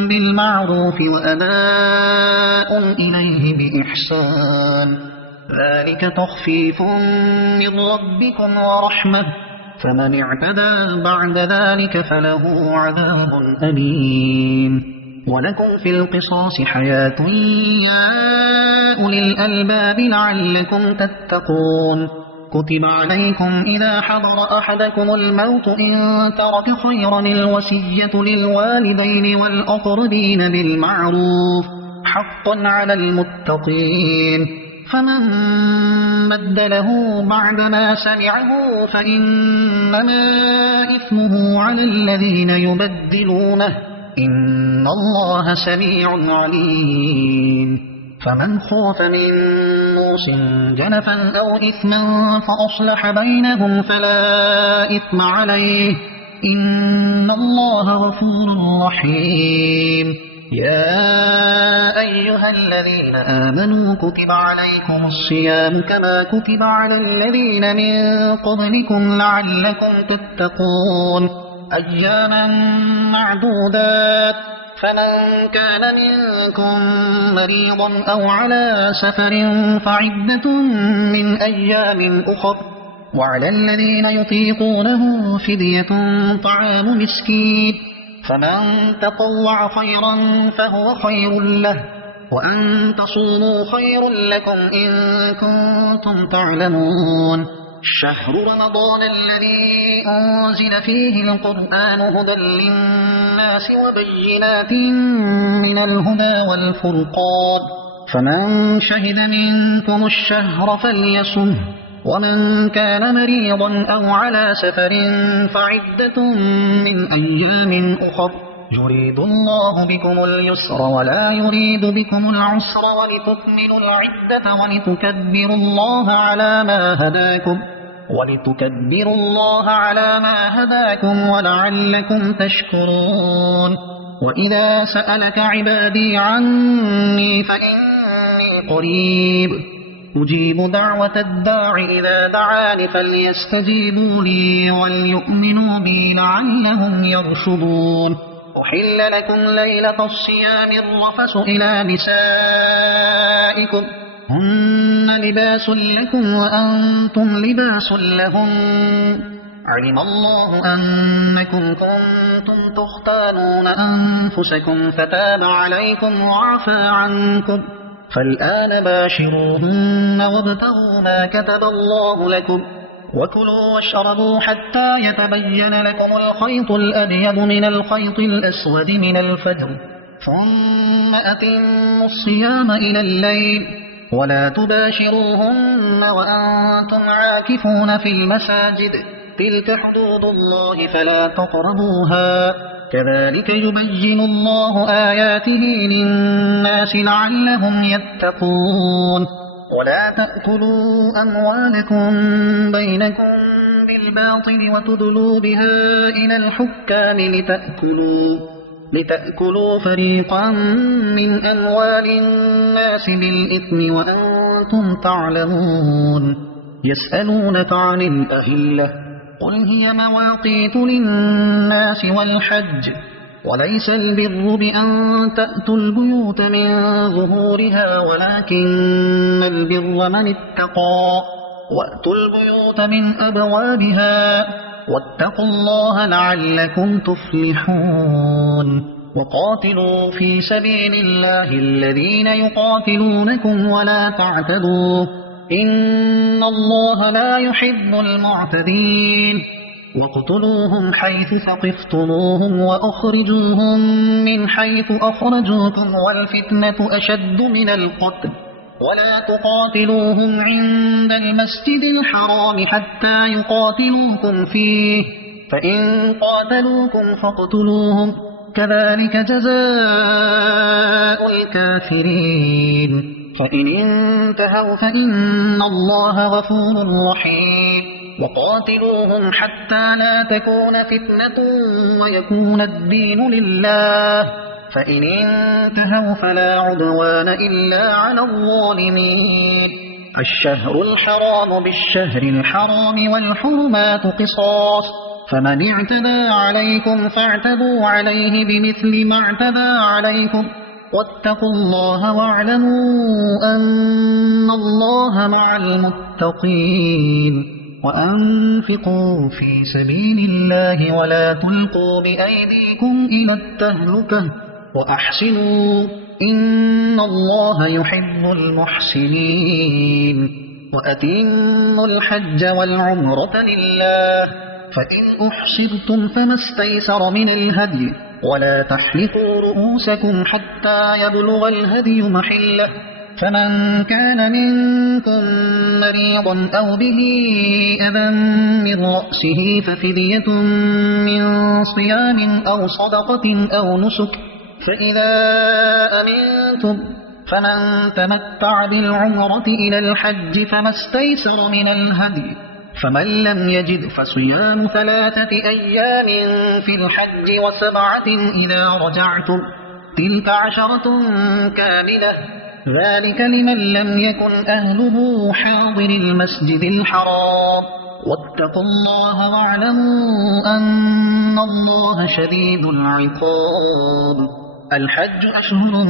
بالمعروف وأداء إليه بإحسان ذلك تخفيف من ربكم ورحمة فمن اعتدى بعد ذلك فله عذاب أليم ولكم في القصاص حياة يا أولي الألباب لعلكم تتقون كتب عليكم إذا حضر أحدكم الموت إن ترك خيرا الوصية للوالدين والأقربين بالمعروف حقا على المتقين فمن بدله بعدما سمعه فإنما إثمه على الذين يبدلونه إن الله سميع عليم فمن خاف من موص جنفا أو إثما فأصلح بينهم فلا إثم عليه إن الله غفور رحيم يا أيها الذين آمنوا كتب عليكم الصيام كما كتب على الذين من قبلكم لعلكم تتقون أياما معدودات فمن كان منكم مريضا أو على سفر فعدة من أيام أخر وعلى الذين يطيقونه فدية طعام مسكين فمن تطوع خيرا فهو خير له وأن تصوموا خير لكم إن كنتم تعلمون شهر رمضان الذي أنزل فيه القرآن هدى للناس وبينات من الهدى والفرقان فمن شهد منكم الشهر فليصمه ومن كان مريضا أو على سفر فعدة من أيام أخر يريد الله بكم اليسر ولا يريد بكم العسر ولتكملوا العدة ولتكبروا الله على ما هداكم ولعلكم تشكرون وإذا سألك عبادي عني فإني قريب أجيب دعوة الداع إذا دعاني فليستجيبوا لي وليؤمنوا بي لعلهم يرشدون أحل لكم ليلة الصيام الرفث إلى نسائكم هن لباس لكم وأنتم لباس لهم علم الله أنكم كنتم تختانون أنفسكم فتاب عليكم وعفى عنكم فالآن باشروهن وابتغوا ما كتب الله لكم وكلوا واشربوا حتى يتبين لكم الخيط الأبيض من الخيط الأسود من الفجر ثم أتموا الصيام إلى الليل ولا تباشروهن وأنتم عاكفون في المساجد تلك حدود الله فلا تقربوها كذلك يبين الله آياته للناس لعلهم يتقون ولا تأكلوا أموالكم بينكم بالباطل وتدلوا بها إلى الحكام لتأكلوا فريقا من أموال الناس بالإثم وأنتم تعلمون يسألونك عن الأهلة قل هي مواقيت للناس والحج وليس البر بأن تأتوا البيوت من ظهورها ولكن البر من اتقى وأتوا البيوت من أبوابها واتقوا الله لعلكم تفلحون وقاتلوا في سبيل الله الذين يقاتلونكم ولا تعتدوا إن الله لا يحب المعتدين واقتلوهم حيث ثقفتموهم وأخرجوهم من حيث أخرجوكم والفتنة أشد من القتل ولا تقاتلوهم عند المسجد الحرام حتى يقاتلوكم فيه فإن قاتلوكم فاقتلوهم كذلك جزاء الكافرين فإن انتهوا فإن الله غفور رحيم وقاتلوهم حتى لا تكون فتنة ويكون الدين لله فإن انتهوا فلا عدوان إلا على الظالمين الشهر الحرام بالشهر الحرام والحرمات قصاص فمن اعتدى عليكم فاعتدوا عليه بمثل ما اعتدى عليكم واتقوا الله واعلموا أن الله مع المتقين وأنفقوا في سبيل الله ولا تلقوا بأيديكم إلى التهلكة وأحسنوا إن الله يحب المحسنين وأتموا الحج والعمرة لله فإن أحصرتم فما استيسر من الهدي ولا تحلقوا رؤوسكم حتى يبلغ الهدي محله فمن كان منكم مريضا أو به أذى من رأسه ففدية من صيام أو صدقة أو نسك فإذا أمنتم فمن تمتع بالعمرة إلى الحج فما استيسر من الهدي فمن لم يجد فصيام 3 أيام في الحج و7 إذا رجعتم تلك 10 كاملة ذلك لمن لم يكن أهله حاضر المسجد الحرام واتقوا الله واعلموا أن الله شديد العقاب الحج أشهر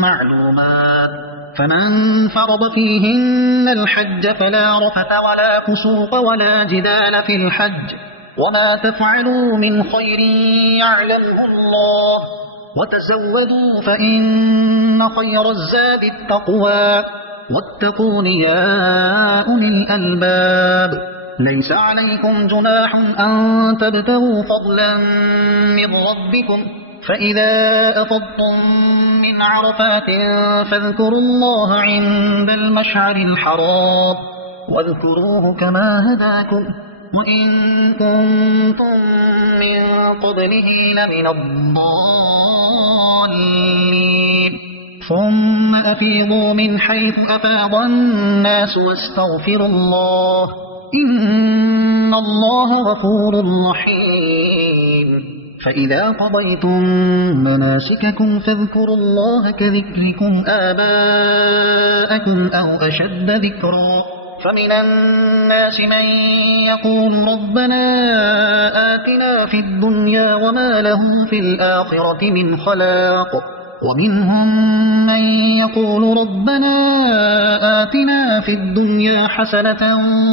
معلومات فمن فرض فيهن الحج فلا رفث ولا فسوق ولا جدال في الحج وما تفعلوا من خير يعلمه الله وتزودوا فإن خير الزاد التقوى واتقون يا أولي الألباب ليس عليكم جناح أن تبتغوا فضلا من ربكم فإذا أفضتم من عرفات فاذكروا الله عند المشعر الحرام واذكروه كما هداكم وإن كنتم من قبله لمن الضالين ثم أفيضوا من حيث أفاض الناس واستغفروا الله إن الله غفور رحيم فإذا قضيتم مناسككم فاذكروا الله كذكركم آباءكم أو أشد ذكرا فمن الناس من يقول ربنا آتنا في الدنيا وما له في الآخرة من خلاق ومنهم من يقول ربنا آتنا في الدنيا حسنة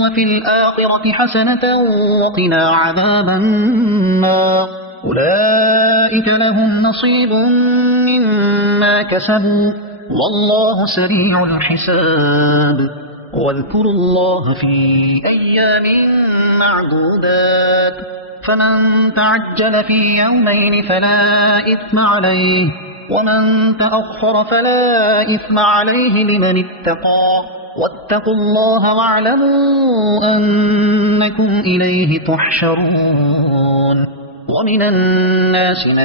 وفي الآخرة حسنة وقنا عذاب النار أولئك لهم نصيب مما كسبوا والله سريع الحساب واذكروا الله في أيام معدودات فمن تعجل في يومين فلا إثم عليه ومن تأخر فلا إثم عليه لمن اتقى واتقوا الله واعلموا أنكم إليه تحشرون ومن الناس من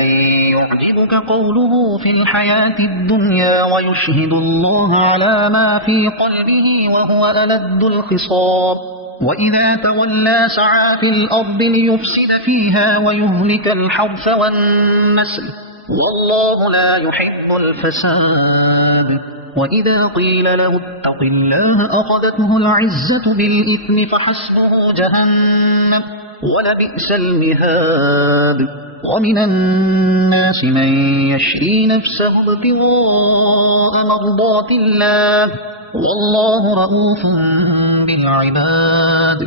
يعجبك قوله في الحياة الدنيا ويشهد الله على ما في قلبه وهو ألد الخصام وإذا تولى سعى في الأرض ليفسد فيها ويهلك الحرث والنسل والله لا يحب الفساد وإذا قيل له اتق الله أخذته العزة بالإثم فحسبه جهنم ولبئس المهاد ومن الناس من يشري نفسه ابتغاء مرضات الله والله رؤوف بالعباد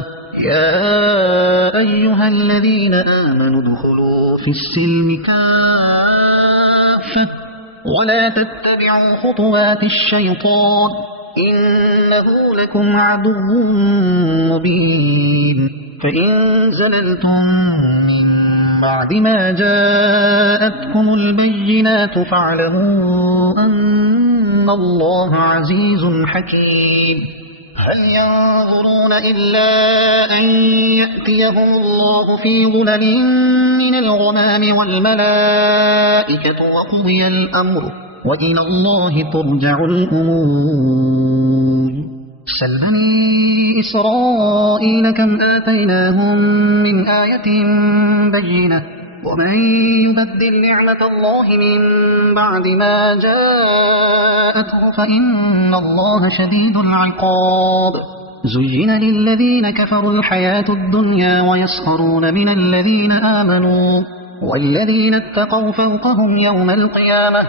يا أيها الذين آمنوا ادخلوا في السلم كافة ولا تتبعوا خطوات الشيطان إنه لكم عدو مبين فإن زللتم من بعد ما جاءتكم البينات فاعلموا أن الله عزيز حكيم هل ينظرون إلا أن يأتيهم الله في ظلل من الغمام والملائكة وقضي الأمر وإلى الله ترجع الأمور سل بني إسرائيل كم آتيناهم من آية بينة ومن يبدل نعمة الله من بعد ما جاءته فإن الله شديد العقاب زين للذين كفروا الحياة الدنيا ويسخرون من الذين آمنوا والذين اتقوا فوقهم يوم القيامة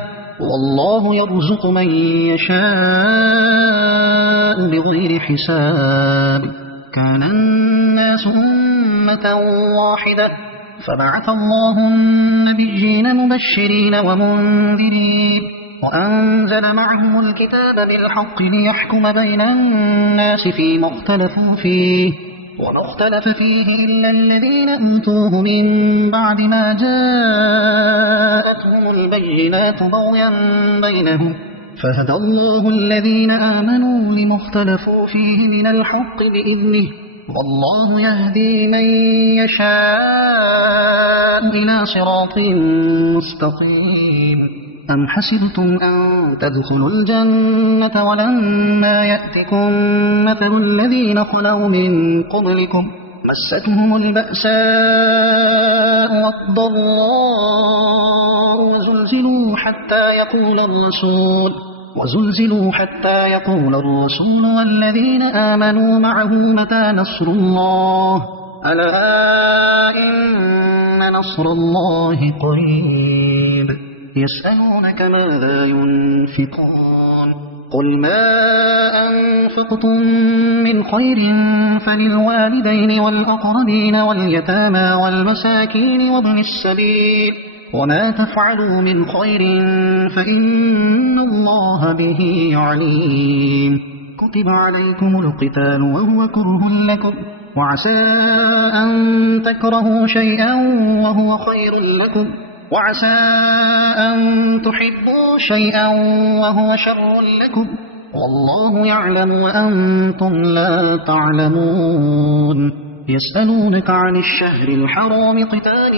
والله يرزق من يشاء بغير حساب كان الناس أمة واحدة فبعث الله النبيين مبشرين ومنذرين وأنزل معهم الكتاب بالحق ليحكم بين الناس فيما اختلفوا فيه وما اختلف فيه إلا الذين أوتوه من بعد ما جاءتهم البينات بغيا بينهم فهدى الله الذين آمنوا لما اختلفوا فيه من الحق بإذنه والله يهدي من يشاء إلى صراط مستقيم أم حسبتم أن تدخلوا الجنة ولما يأتكم مثل الذين خلوا من قبلكم مستهم البأساء والضراء وزلزلوا حتى يقول الرسول والذين آمنوا معه متى نصر الله ألا إن نصر الله قريب يسألونك ماذا ينفقون قل ما أنفقتم من خير فللوالدين والأقربين واليتامى والمساكين وابن السبيل وما تفعلوا من خير فإن الله به عليم كتب عليكم القتال وهو كره لكم وعسى أن تكرهوا شيئا وهو خير لكم، وعسى أن تحبوا شيئا وهو شر لكم، والله يعلم وأنتم لا تعلمون. يسألونك عن الشهر الحرام قتال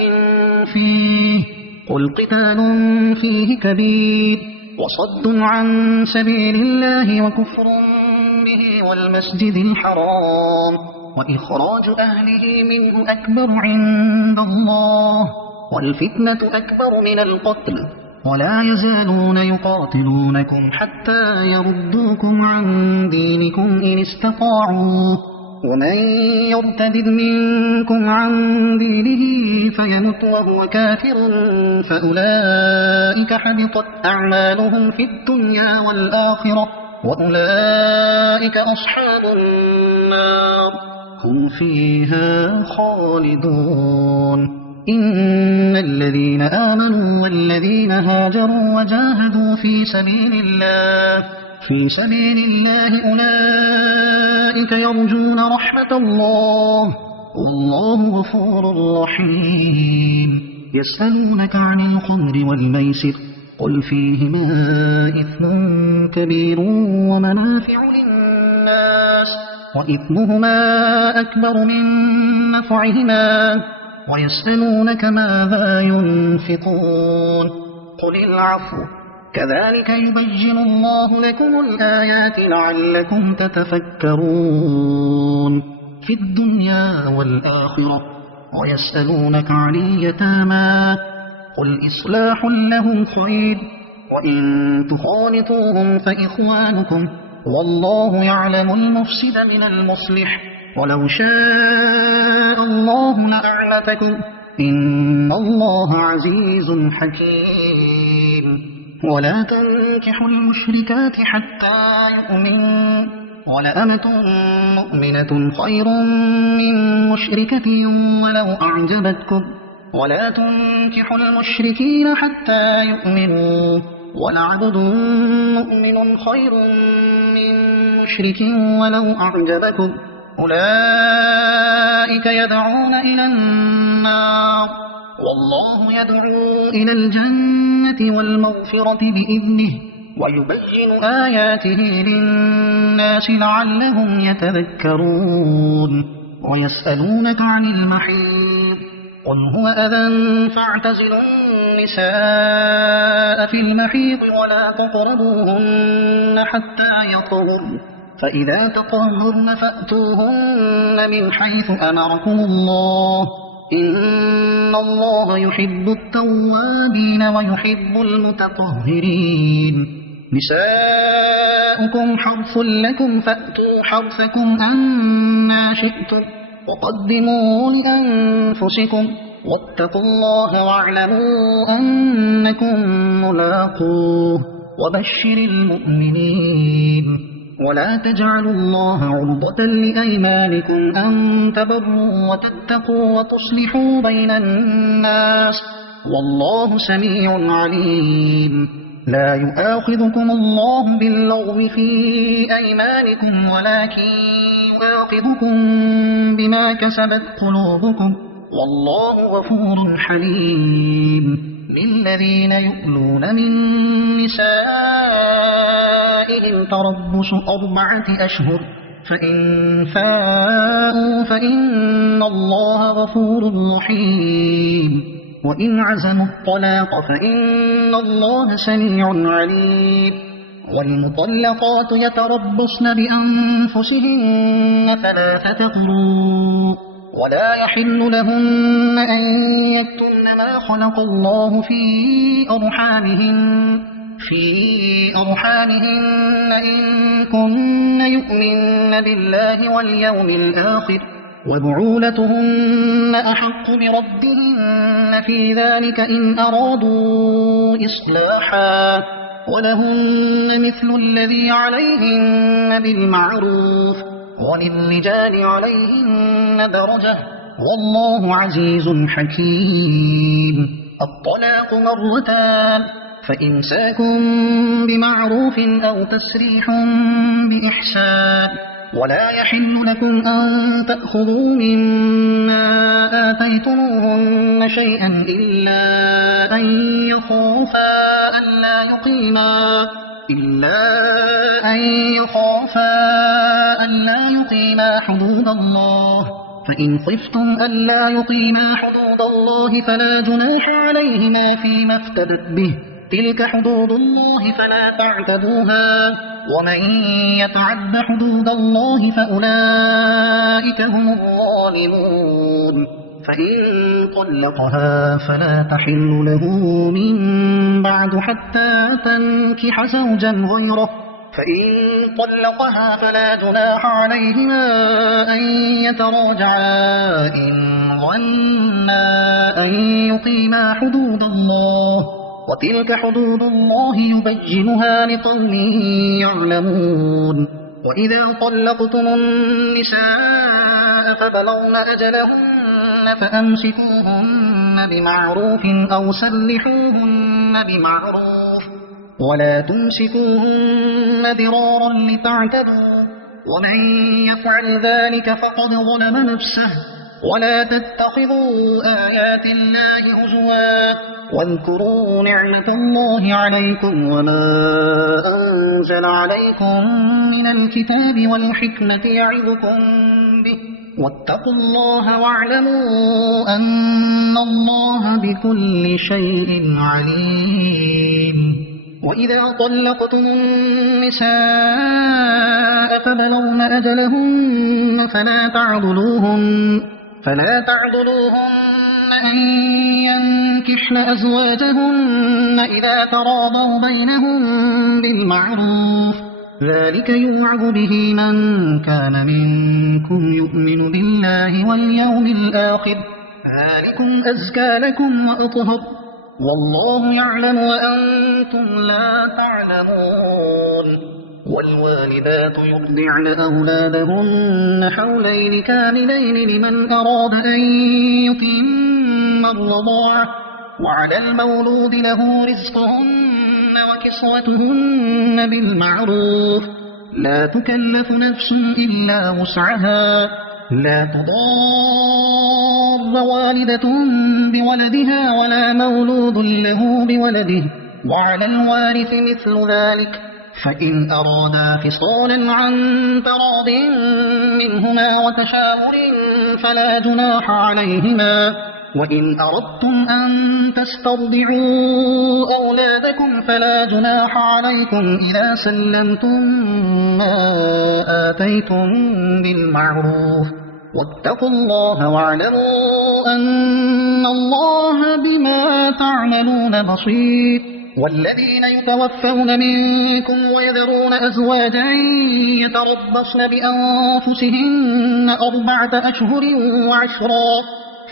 فيه، قل قتال فيه كبير، وصد عن سبيل الله وكفر به والمسجد الحرام وإخراج أهله منه أكبر عند الله، والفتنة أكبر من القتل، ولا يزالون يقاتلونكم حتى يردوكم عن دينكم إن استطاعوا، ومن يرتد منكم عن دينه فيمت وهو كافر فأولئك حبطت أعمالهم في الدنيا والآخرة وأولئك أصحاب النار هم فيها خالدون. إن الذين آمنوا والذين هاجروا وجاهدوا في سبيل الله أولئك يرجون رحمة الله والله غفور رحيم. يسألونك عن الخمر والميسر قل فيهما إثم كبير ومنافع للناس وإثمهما أكبر من نفعهما، ويسألونك ماذا ينفقون قل العفو كذلك يبين الله لكم الآيات لعلكم تتفكرون في الدنيا والآخرة. ويسألونك عن اليتامى قل إصلاح لهم خير، وإن تخالطوهم فإخوانكم والله يعلم المفسد من المصلح، ولو شاء الله لأعنتكم إن الله عزيز حكيم. ولا تنكحوا المشركات حتى يؤمنوا، ولأمة مؤمنة خير من مشركة ولو أعجبتكم، ولا تنكحوا المشركين حتى يؤمنوا، ولعبد مؤمن خير من مشرك ولو أعجبكم، أولئك يدعون إلى النار والله يدعو إلى الجنة والمغفرة بإذنه ويبين آياته للناس لعلهم يتذكرون. ويسألونك عن المحيض قل هو أذى فاعتزلوا النساء في المحيض ولا تقربوهن حتى يطهرن، فإذا تطهرن فأتوهن من حيث أمركم الله إن الله يحب التوابين ويحب المتطهرين. نساؤكم حرث لكم فأتوا حرثكم أنى شئتم وقدموا لأنفسكم واتقوا الله واعلموا أنكم ملاقوه وبشر المؤمنين. ولا تجعلوا الله عرضة لأيمانكم أن تبروا وتتقوا وتصلحوا بين الناس والله سميع عليم. لا يؤاخذكم الله باللغو في أيمانكم ولكن يؤاخذكم بما كسبت قلوبكم والله غفور حليم. للذين يؤلون من نسائهم تربص 4 أشهر فإن فاءوا فإن الله غفور رحيم. وإن عزموا الطلاق فإن الله سميع عليم. والمطلقات يتربصن بأنفسهن 3 قروء ولا يحل لهن أن يكتمن ما خلق الله في أرحامهن إن كن يؤمن بالله واليوم الآخر وبعولتهن أحق بردهن في ذلك إن أرادوا إصلاحا ولهن مثل الذي عليهن بالمعروف وللرجال عليهن درجة والله عزيز حكيم. الطلاق 2 فإمساك بمعروف أو تسريح بإحسان ولا يحل لكم أن تأخذوا مما آتيتموهن شيئا إلا أن يخافا ألا يقيما حدود الله، فإن خفتم ألا يقيما حدود الله فلا جناح عليهما فيما افتدت به، تلك حدود الله فلا تعتدوها، ومن يتعد حدود الله فأولئك هم الظالمون. فإن طلقها فلا تحل له من بعد حتى تنكح زوجا غيره، فإن طلقها فلا جناح عليهما أن يتراجعا إن ظنا أن يقيما حدود الله، وتلك حدود الله يبينها لقوم يعلمون. وإذا طلقتم النساء فبلغن أجلهن فأمسكوهن بمعروف أو سرحوهن بمعروف، ولا تمسكوهن ضرارا لتعتدوا، ومن يفعل ذلك فقد ظلم نفسه. ولا تتخذوا آيات الله هزوا، واذكروا نعمة الله عليكم وما أنزل عليكم من الكتاب والحكمة يعظكم به، واتقوا الله واعلموا أن الله بكل شيء عليم. وإذا طلقتم النساء فبلغن أجلهن فلا تعضلوهن أن ينكحن أزواجهن إذا تراضوا بينهم بالمعروف، ذلك يوعظ به من كان منكم يؤمن بالله واليوم الآخر، ذلكم أزكى لكم وأطهر، والله يعلم وأنتم لا تعلمون. والوالدات يرضعن أولادهن حولين كاملين لمن أراد أن يتم الرضاعة، وعلى المولود له رزقهن وكسوتهن بالمعروف، لا تكلف نفس إلا وسعها، لا تضار والدة بولدها ولا مولود له بولده، وعلى الوارث مثل ذلك، فإن أرادا فصالا عن تراض منهما وتشاور فلا جناح عليهما. وإن أردتم أن تسترضعوا أولادكم فلا جناح عليكم إذا سلمتم ما آتيتم بالمعروف، واتقوا الله واعلموا أن الله بما تعملون بصير. والذين يتوفون منكم ويذرون أزواجا يتربصن بأنفسهن 4 أشهر وعشرا،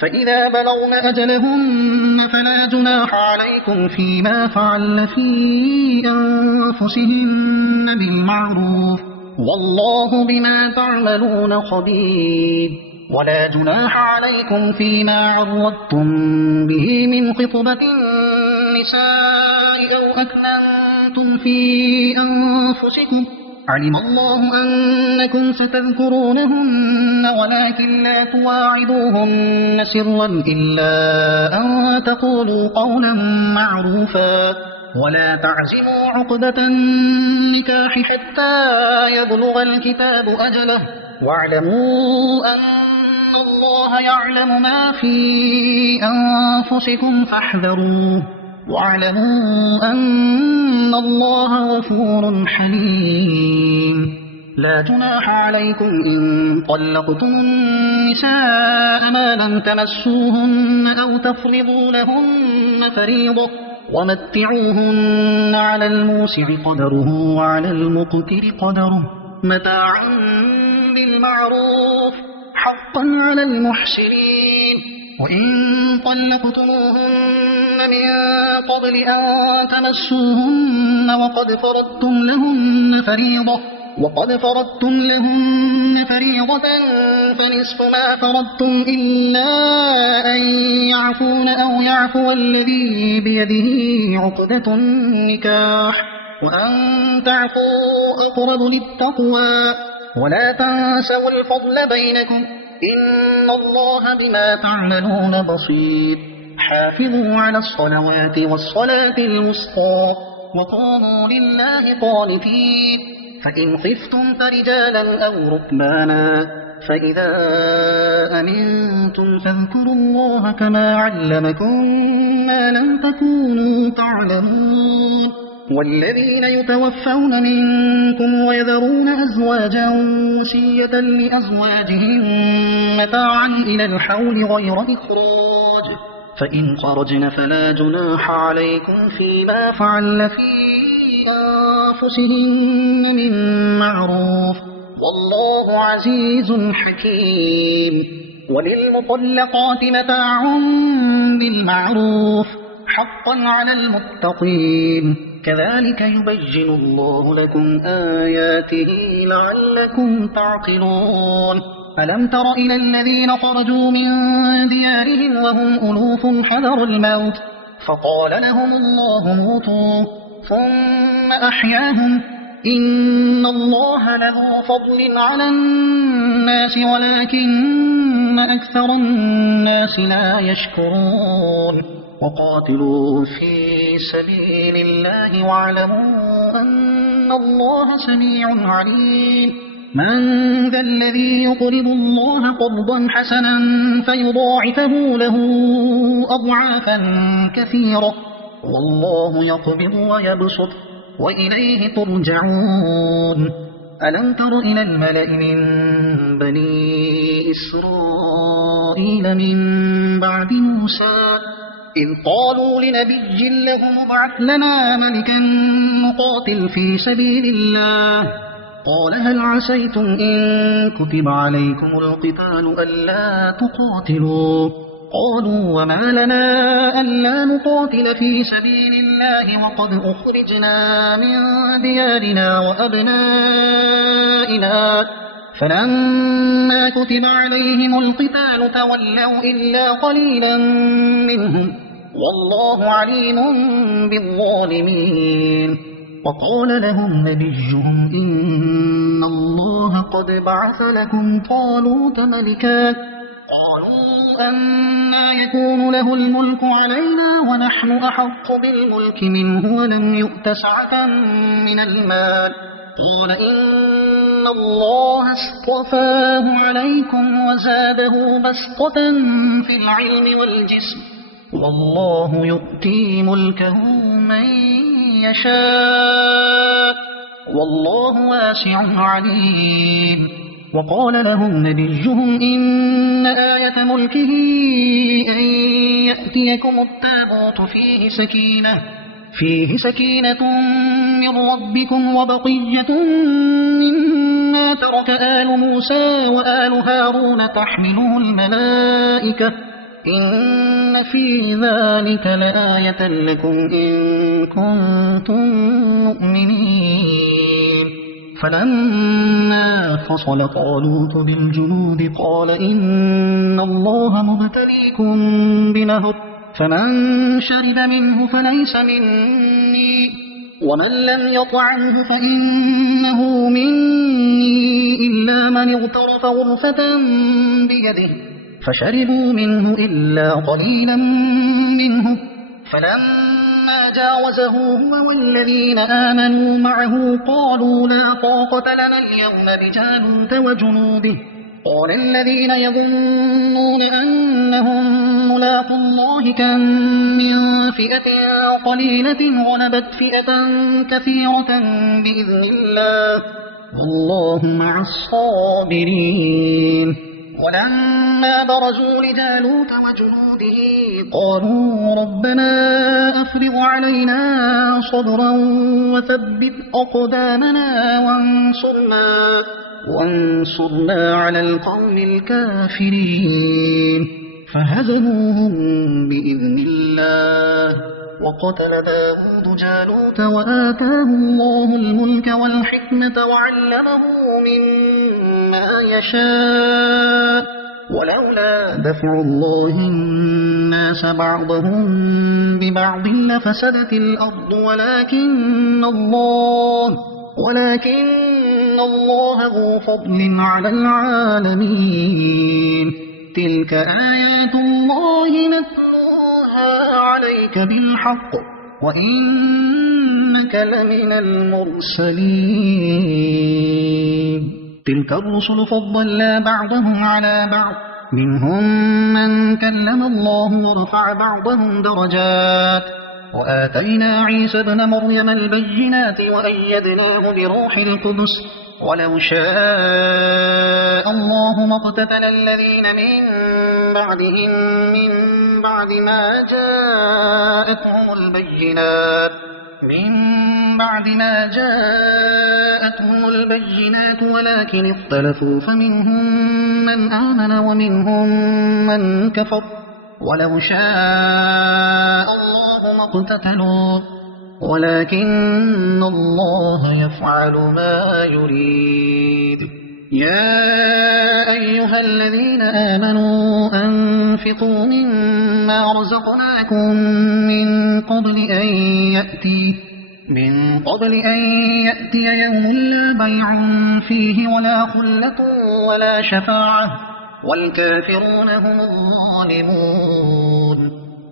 فإذا بلغن أجلهن فلا جناح عليكم فيما فعلن في أنفسهن بالمعروف، والله بما تعملون خبير. ولا جناح عليكم فيما عرضتم به من خطبة النساء أو أكننتم في أنفسكم، علم الله أنكم ستذكرونهن ولكن لا تواعدوهن سرا إلا أن تقولوا قولا معروفا، ولا تعزموا عقدة النكاح حتى يبلغ الكتاب أجله، واعلموا أن الله يعلم ما في أنفسكم فاحذروه، واعلموا أن الله غفور حليم. لا جناح عليكم إن طلقتم النساء ما لم تمسوهن أو تفرضوا لهن فريضة، ومتعوهن على الموسع قدره وعلى المقتر قدره متاعا بالمعروف حقا على المحسنين. وإن طلقتموهن من قبل أن تمسوهن وقد فرضتم لهن فريضة فنصف ما فرضتم إلا أن يعفون أو يعفو الذي بيده عقدة النكاح، وأن تعفوا أقرب للتقوى، ولا تنسوا الفضل بينكم إن الله بما تعملون بصير حافظوا على الصلوات والصلاة الوسطى وقوموا لله قانتين فإن خفتم فرجالا أو ركبانا فإذا أمنتم فاذكروا الله كما علمكم ما لم تكونوا تعلمون والذين يتوفون منكم ويذرون أزواجا وصية لأزواجهم متاعا إلى الحول غير إخراج فإن خرجن فلا جناح عليكم فيما فعل في أنفسهن من معروف والله عزيز حكيم وللمطلقات متاع بالمعروف حقا على المتقين كذلك يبين الله لكم آياته لعلكم تعقلون ألم تر إلى الذين خرجوا من ديارهم وهم ألوف حذر الموت فقال لهم الله موتوا ثم أحياهم إن الله لذو فضل على الناس ولكن أكثر الناس لا يشكرون وقاتلوا في سبيل الله واعلموا أن الله سميع عليم من ذا الذي يقرض الله قرضا حسنا فيضاعفه له أضعافا كثيرة والله يقبض ويبسط وإليه ترجعون ألم تر إلى الملأ من بني إسرائيل من بعد موسى إذ قالوا لنبي له ابعث لنا ملكا نقاتل في سبيل الله قال هل عسيتم إن كتب عليكم القتال ألا تقاتلوا قالوا وما لنا ألا نقاتل في سبيل الله وقد أخرجنا من ديارنا وأبنائنا فلما كتب عليهم القتال تولوا إلا قليلا منهم والله عليم بالظالمين وقال لهم نبيهم إن الله قد بعث لكم طالوت ملكا قالوا أنى يكون له الملك علينا ونحن أحق بالملك منه ولم يؤت سعة من المال قال إن الله اصطفاه عليكم وزاده بسطة في العلم والجسم والله يؤتي ملكه من يشاء والله واسع عليم وقال لهم نبيهم إن آية ملكه أن يأتيكم التابوت فيه سكينة من ربكم وبقية مما ترك آل موسى وآل هارون تحمله الملائكة إن في ذلك لآية لكم إن كنتم مؤمنين فلما فصل طالوت بالجنود قال إن الله مبتليكم بنهر فمن شرب منه فليس مني ومن لم يطعمه فإنه مني إلا من اغترف غرفة بيده فشربوا منه إلا قليلا منه فلما جاوزه هو والذين آمنوا معه قالوا لا طاقة لنا اليوم بجالوت وجنوده قال الذين يظنون أنهم ملاقوا الله كم من فئة قليلة غلبت فئة كثيرة بإذن الله والله مع الصابرين ولما برزوا لجالوت وجنوده قالوا ربنا أفرغ علينا صبرا وثبت أقدامنا وانصرنا على القوم الكافرين فهزموهم بإذن الله وقتل داود جالوت وآتاه الله الملك والحكمة وعلمه مما يشاء ولولا دفع الله الناس بعضهم ببعض لفسدت الأرض ولكن الله ذو فضل على العالمين تلك آيات الله نتلوها عليك بالحق وإنك لمن المرسلين تلك الرسل فضلنا بعضهم على بعض منهم من كلم الله ورفع بعضهم درجات وآتينا عيسى ابن مريم البينات وأيدناه بروح القدس ولو شاء الله ما اقتتل الذين من بعدهم من بعد ما جاءتهم البينات ولكن اختلفوا فمنهم من آمن ومنهم من كفر ولو شاء الله ما اقتتلوا ولكن الله يفعل ما يريد يا أيها الذين آمنوا أنفقوا مما رزقناكم من قبل أن يأتي يوم لا بيع فيه ولا خلة ولا شفاعة والكافرون هم الظالمون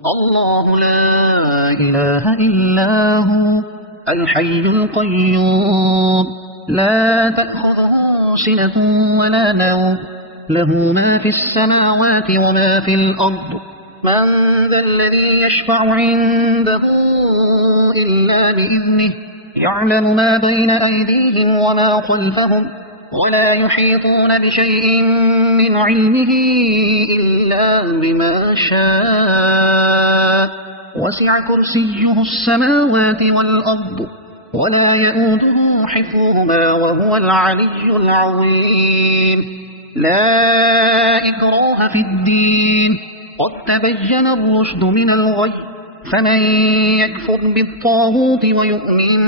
الله لا إله إلا هو الحي القيوم لا تأخذه سنة ولا نوم له ما في السماوات وما في الأرض من ذا الذي يشفع عنده إلا بإذنه يعلم ما بين أيديهم وما خلفهم ولا يحيطون بشيء من علمه إلا بما شاء وسع كرسيه السماوات والأرض ولا يؤوده حفظهما وهو العلي العظيم لا إكراه في الدين قد تبين الرشد من الغي فمن يكفر بالطاغوت ويؤمن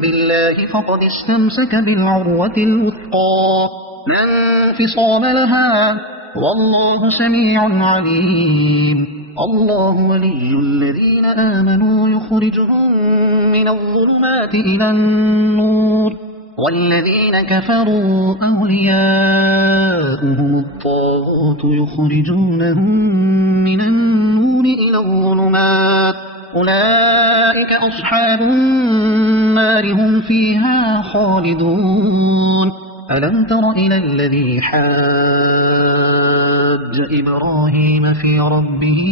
بالله فقد استمسك بالعروة الوثقى لا انفصام لها والله سميع عليم الله ولي الذين آمنوا يخرجهم من الظلمات إلى النور والذين كفروا أولياؤهم الطاغوت يخرجونهم من النور إلى الظلمات أولئك أصحاب النار هم فيها خالدون ألم تر إلى الذي حاج إبراهيم في ربه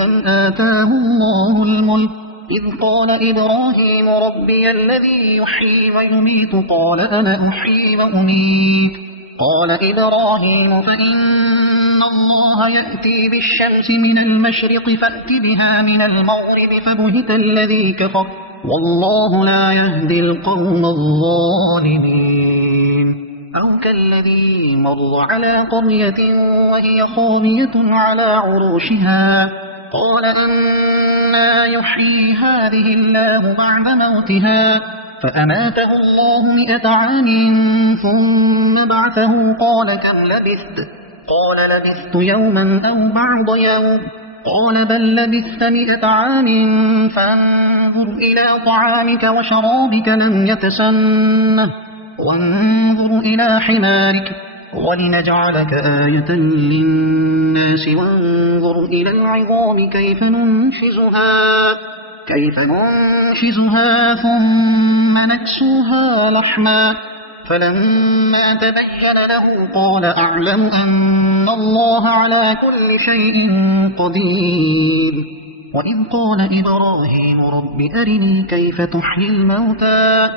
أن آتاه الله الملك إذ قال إبراهيم ربي الذي يحيي ويميت قال أنا أحيي وأميت قال إبراهيم فإن الله يأتي بالشمس من المشرق فأت بها من المغرب فبهت الذي كفر والله لا يهدي القوم الظالمين أو كالذي مر على قرية وهي خاوية على عروشها قال أنى يحيي هذه الله بعد موتها فأماته الله 100 عام ثم بعثه قال كم لبثت قال لبثت يوما أو بعض يوم قال بل لبثت 100 عام فانظر إلى طعامك وشرابك لم يتسنه وانظر إلى حمارك ولنجعلك آية للناس وانظر إلى العظام كيف ننشزها ثم نكسوها لحما فلما تبين له قال أعلم أن الله على كل شيء قدير وإذ قال إبراهيم رب أرني كيف تحيي الموتى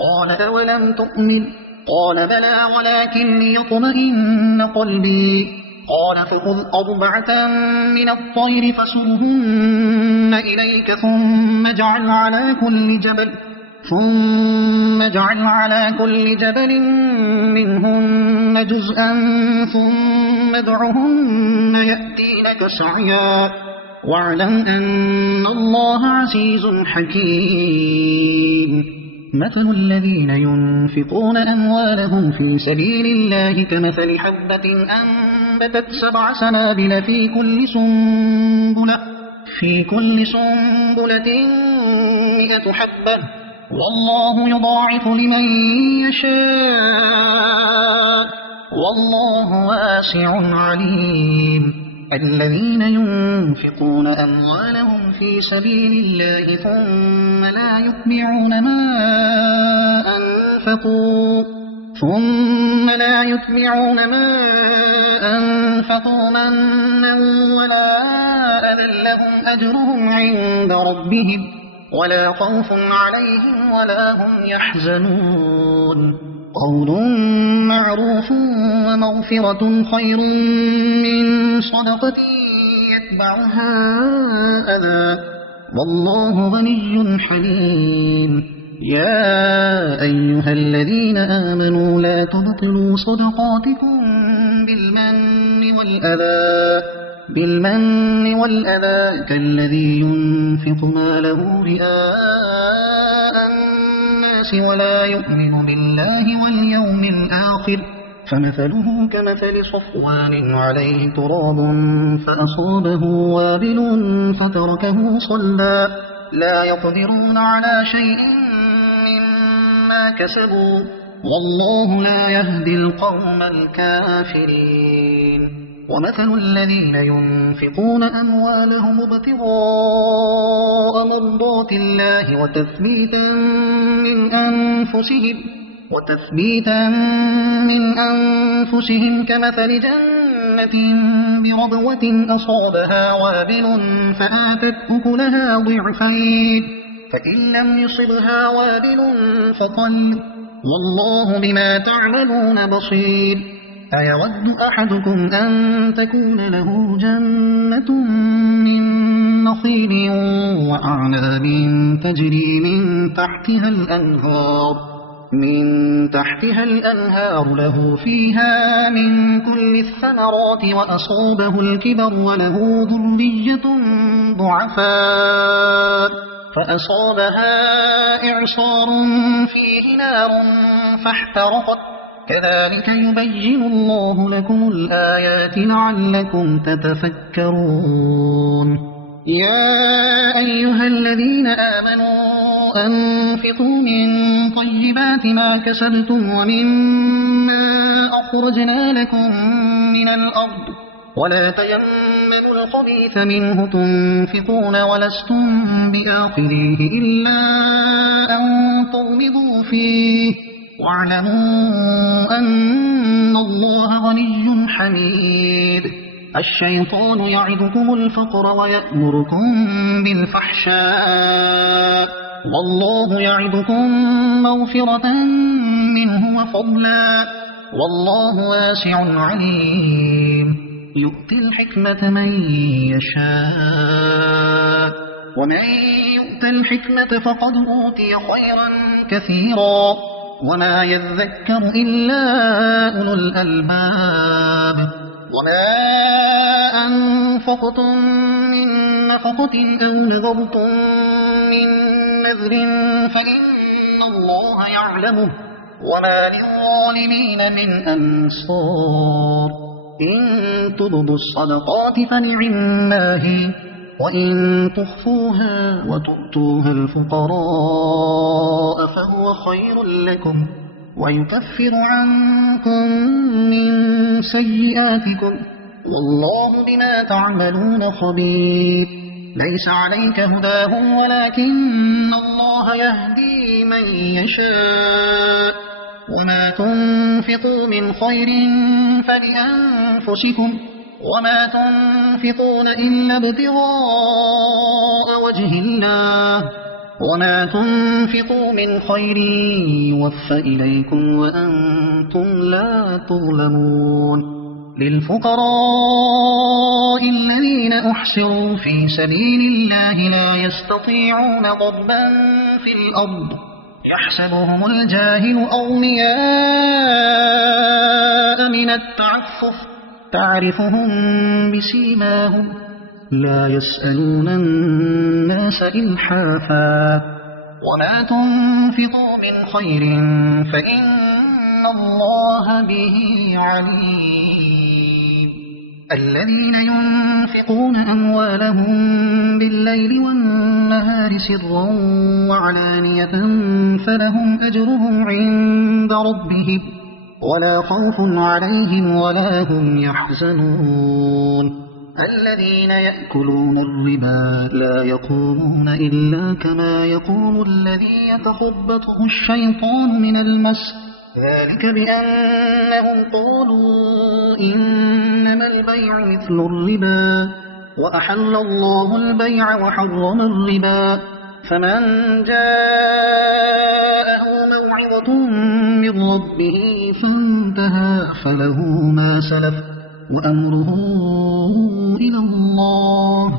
قال أولم تؤمن قال بلى ولكن ليطمئن قلبي قال فخذ 4 من الطير فصرهن إليك ثم اجعل على كل جبل منهن جزءا ثم ادعهن يأتينك سعيا واعلم أن الله عزيز حكيم مثل الذين ينفقون أموالهم في سبيل الله كمثل حبة أنبتت 7 سنابل في كل سنبلة 100 حبة والله يضاعف لمن يشاء والله واسع عليم. الذين ينفقون أموالهم في سبيل الله ثم لا يتبعون ما أنفقوا منا ولا أذى لهم أجرهم عند ربهم ولا خوف عليهم ولا هم يحزنون. قول معروف ومغفرة خير من صدقة يتبعها أذى والله غني حليم. يا أيها الذين آمنوا لا تبطلوا صدقاتكم بالمن والأذى كالذي ينفق ماله رئاء الناس ولا يؤمن بالله واليوم الآخر فمثله كمثل صفوان عليه تراب فأصابه وابل فتركه صلدا لا يقدرون على شيء مما كسبوا والله لا يهدي القوم الكافرين. ومثل الذين ينفقون أموالهم ابتغاء مرضات الله وتثبيتا من أنفسهم كمثل جنة بربوة أصابها وابل فآتت أكلها ضعفين فإن لم يصبها وابل فطل والله بما تعملون بصير. أيود أحدكم أن تكون له جنة من نخيل وأعناب تجري من تحتها الأنهار له فيها من كل الثمرات وأصابه الكبر وله ذرية ضعفاء فأصابها إعصار فيه نار فاحترقت كذلك يبين الله لكم الآيات لعلكم تتفكرون. يا أيها الذين آمنوا أنفقوا من طيبات ما كسبتم ومما أخرجنا لكم من الأرض ولا تيمموا الخبيث منه تنفقون ولستم بآخذيه إلا أن تغمضوا فيه واعلموا أن الله غني حميد. الشيطان يعدكم الفقر ويأمركم بالفحشاء والله يعدكم مغفرة منه وفضلا والله واسع عليم. يؤتي الحكمة من يشاء ومن يؤت الحكمة فقد أوتي خيرا كثيرا وما يذكر إلا أولو الألباب. وما أنفقتم من نفقة أو نذرتم من نذر فإن الله يعلمه وما للظالمين من أنصار. إن تبدوا الصدقات فنعما هي وإن تخفوها وتؤتوها الفقراء فهو خير لكم ويكفر عنكم من سيئاتكم والله بما تعملون خبير. ليس عليك هداهم ولكن الله يهدي من يشاء وما تنفقوا من خير فلأنفسكم وما تنفقون إلا ابتغاء وجه الله وما تنفقوا من خير يوفى إليكم وأنتم لا تظلمون. للفقراء الذين أحصروا في سبيل الله لا يستطيعون ضربا في الأرض يحسبهم الجاهل أغنياء من التعفف تعرفهم بسيماهم لا يسألون الناس إلحافا وما تنفقوا من خير فإن الله به عليم. الذين ينفقون أموالهم بالليل والنهار سرا وعلانية فلهم أجرهم عند ربهم ولا خوف عليهم ولا هم يحزنون الذين يأكلون الربا لا يقومون إلا كما يقوم الذي يتخبطه الشيطان من المس ذلك بأنهم قالوا إنما البيع مثل الربا وأحل الله البيع وحرم الربا فمن جاءه موعظة من ربه فانتهى فله ما سلف وأمره إلى الله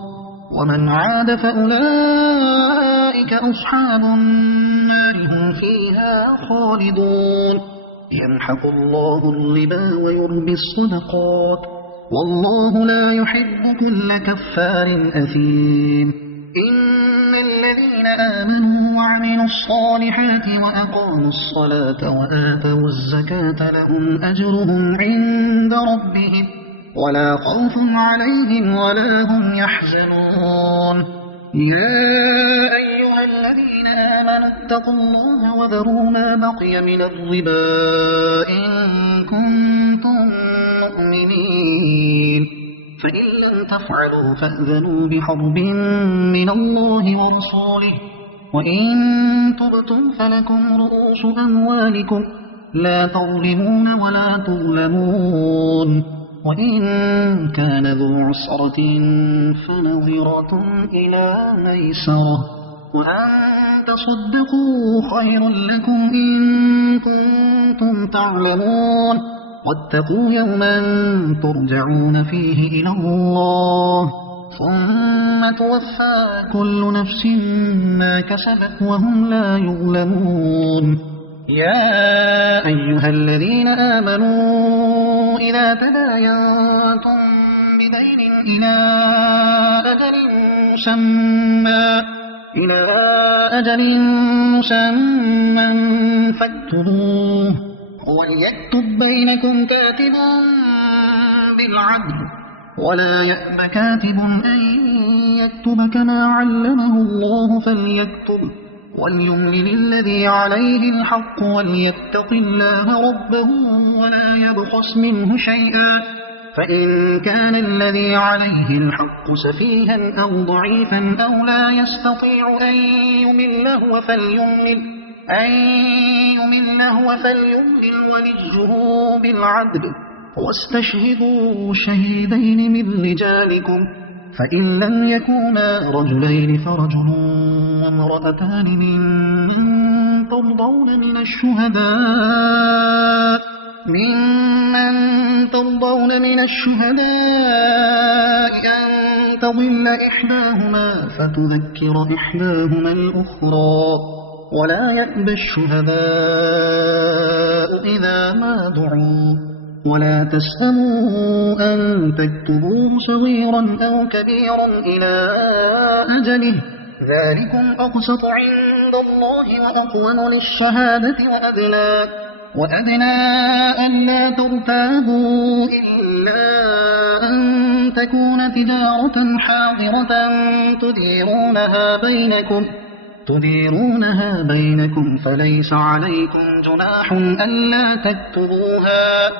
ومن عاد فأولئك أصحاب النار هم فيها خالدون يمحق الله الربا ويربي الصدقات والله لا يحب كل كفار أثيم إن الذين آمنوا وعملوا الصالحات وأقاموا الصلاة وآتوا الزكاة لهم أجرهم عند ربهم ولا خوف عليهم ولا هم يحزنون يا أيها الذين آمنوا اتقوا الله وذروا ما بقي من الربا إن كنتم مؤمنين فإن لم تفعلوا فأذنوا بحرب من الله ورسوله وإن تبتم فلكم رؤوس أموالكم لا تظلمون ولا تظلمون وإن كان ذو عسرة فنظرة إلى ميسرة وأن تصدقوا خير لكم إن كنتم تعلمون واتقوا يوما ترجعون فيه إلى الله ثم توفى كل نفس ما كسبت وهم لا يظلمون يا أيها الذين آمنوا إذا تداينتم بدين إلى أجل مسمى فاكتبوه وليكتب بينكم كاتب بالعدل ولا يأب كاتب أن يكتب كما علمه الله فليكتب وليملل الذي عليه الحق وليتق الله ربه ولا يبخس منه شيئا فإن كان الذي عليه الحق سفيها أو ضعيفا أو لا يستطيع أن يمل هو فليملل وليه بالعدل واستشهدوا شهيدين من رجالكم فإن لم يكونا رجلين فرجل وامرأتان ممن ترضون من الشهداء أن تضل إحداهما فتذكر إحداهما الأخرى ولا يأبى الشهداء إذا ما دعوا ولا تسأموا أن تكتبوه صغيرا أو كبيرا إلى أجله ذلكم أقسط عند الله وأقوم للشهادة وأدنى أن لا ترتابوا إلا أن تكون تجارة حاضرة تديرونها بينكم فليس عليكم جناح ألا تكتبوها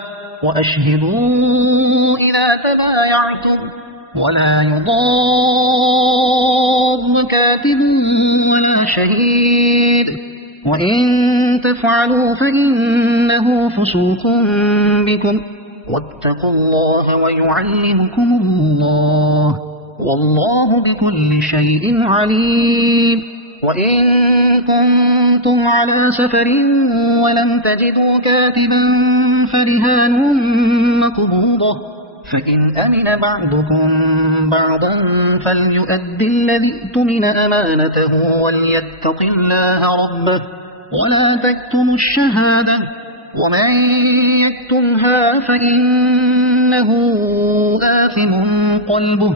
وأشهدوا إذا تبايعتم ولا يضار كاتب ولا شهيد وإن تفعلوا فإنه فسوق بكم واتقوا الله ويعلمكم الله والله بكل شيء عليم وإن كنتم على سفر ولم تجدوا كاتبا فرهان مقبوضة فإن أمن بعضكم بعضا فليؤدي الذي اؤتمن أمانته وليتق الله ربه ولا تكتموا الشهادة ومن يكتمها فإنه آثم قلبه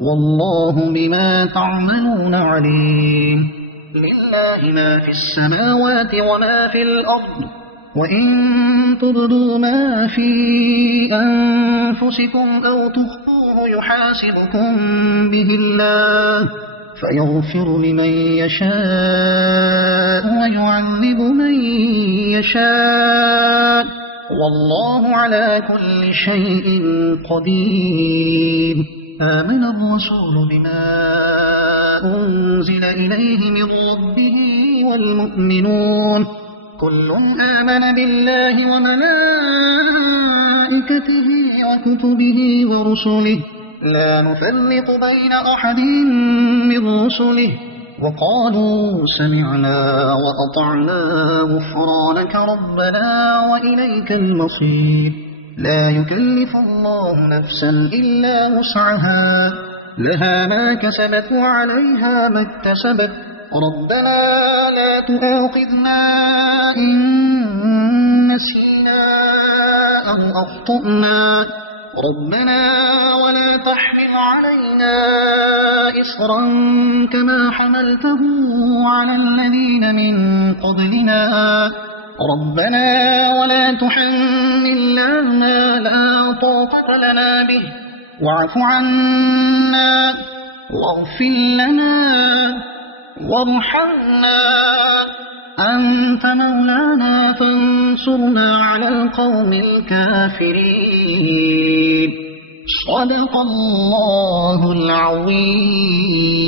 والله بما تعملون عليم لله ما في السماوات وما في الأرض وإن تبدوا ما في أنفسكم أو تخفوه يحاسبكم به الله فيغفر لمن يشاء ويعذب من يشاء والله على كل شيء قدير. آمن الرسول بما أنزل إليه من ربه والمؤمنون كل آمن بالله وملائكته وكتبه ورسله لا نفرق بين أحد من رسله وقالوا سمعنا وأطعنا غفرانك ربنا وإليك المصير. لا يكلف الله نفسا إلا وسعها لها ما كسبت وعليها ما اكتسبت ربنا لا تؤاخذنا إن نسينا أو أخطأنا ربنا ولا تحمل علينا إصرا كما حملته على الذين من قبلنا ربنا ولا تحملنا ما لا طاقة لنا به واعف عنا واغفر لنا وارحمنا أنت مولانا فانصرنا على القوم الكافرين. صدق الله العظيم.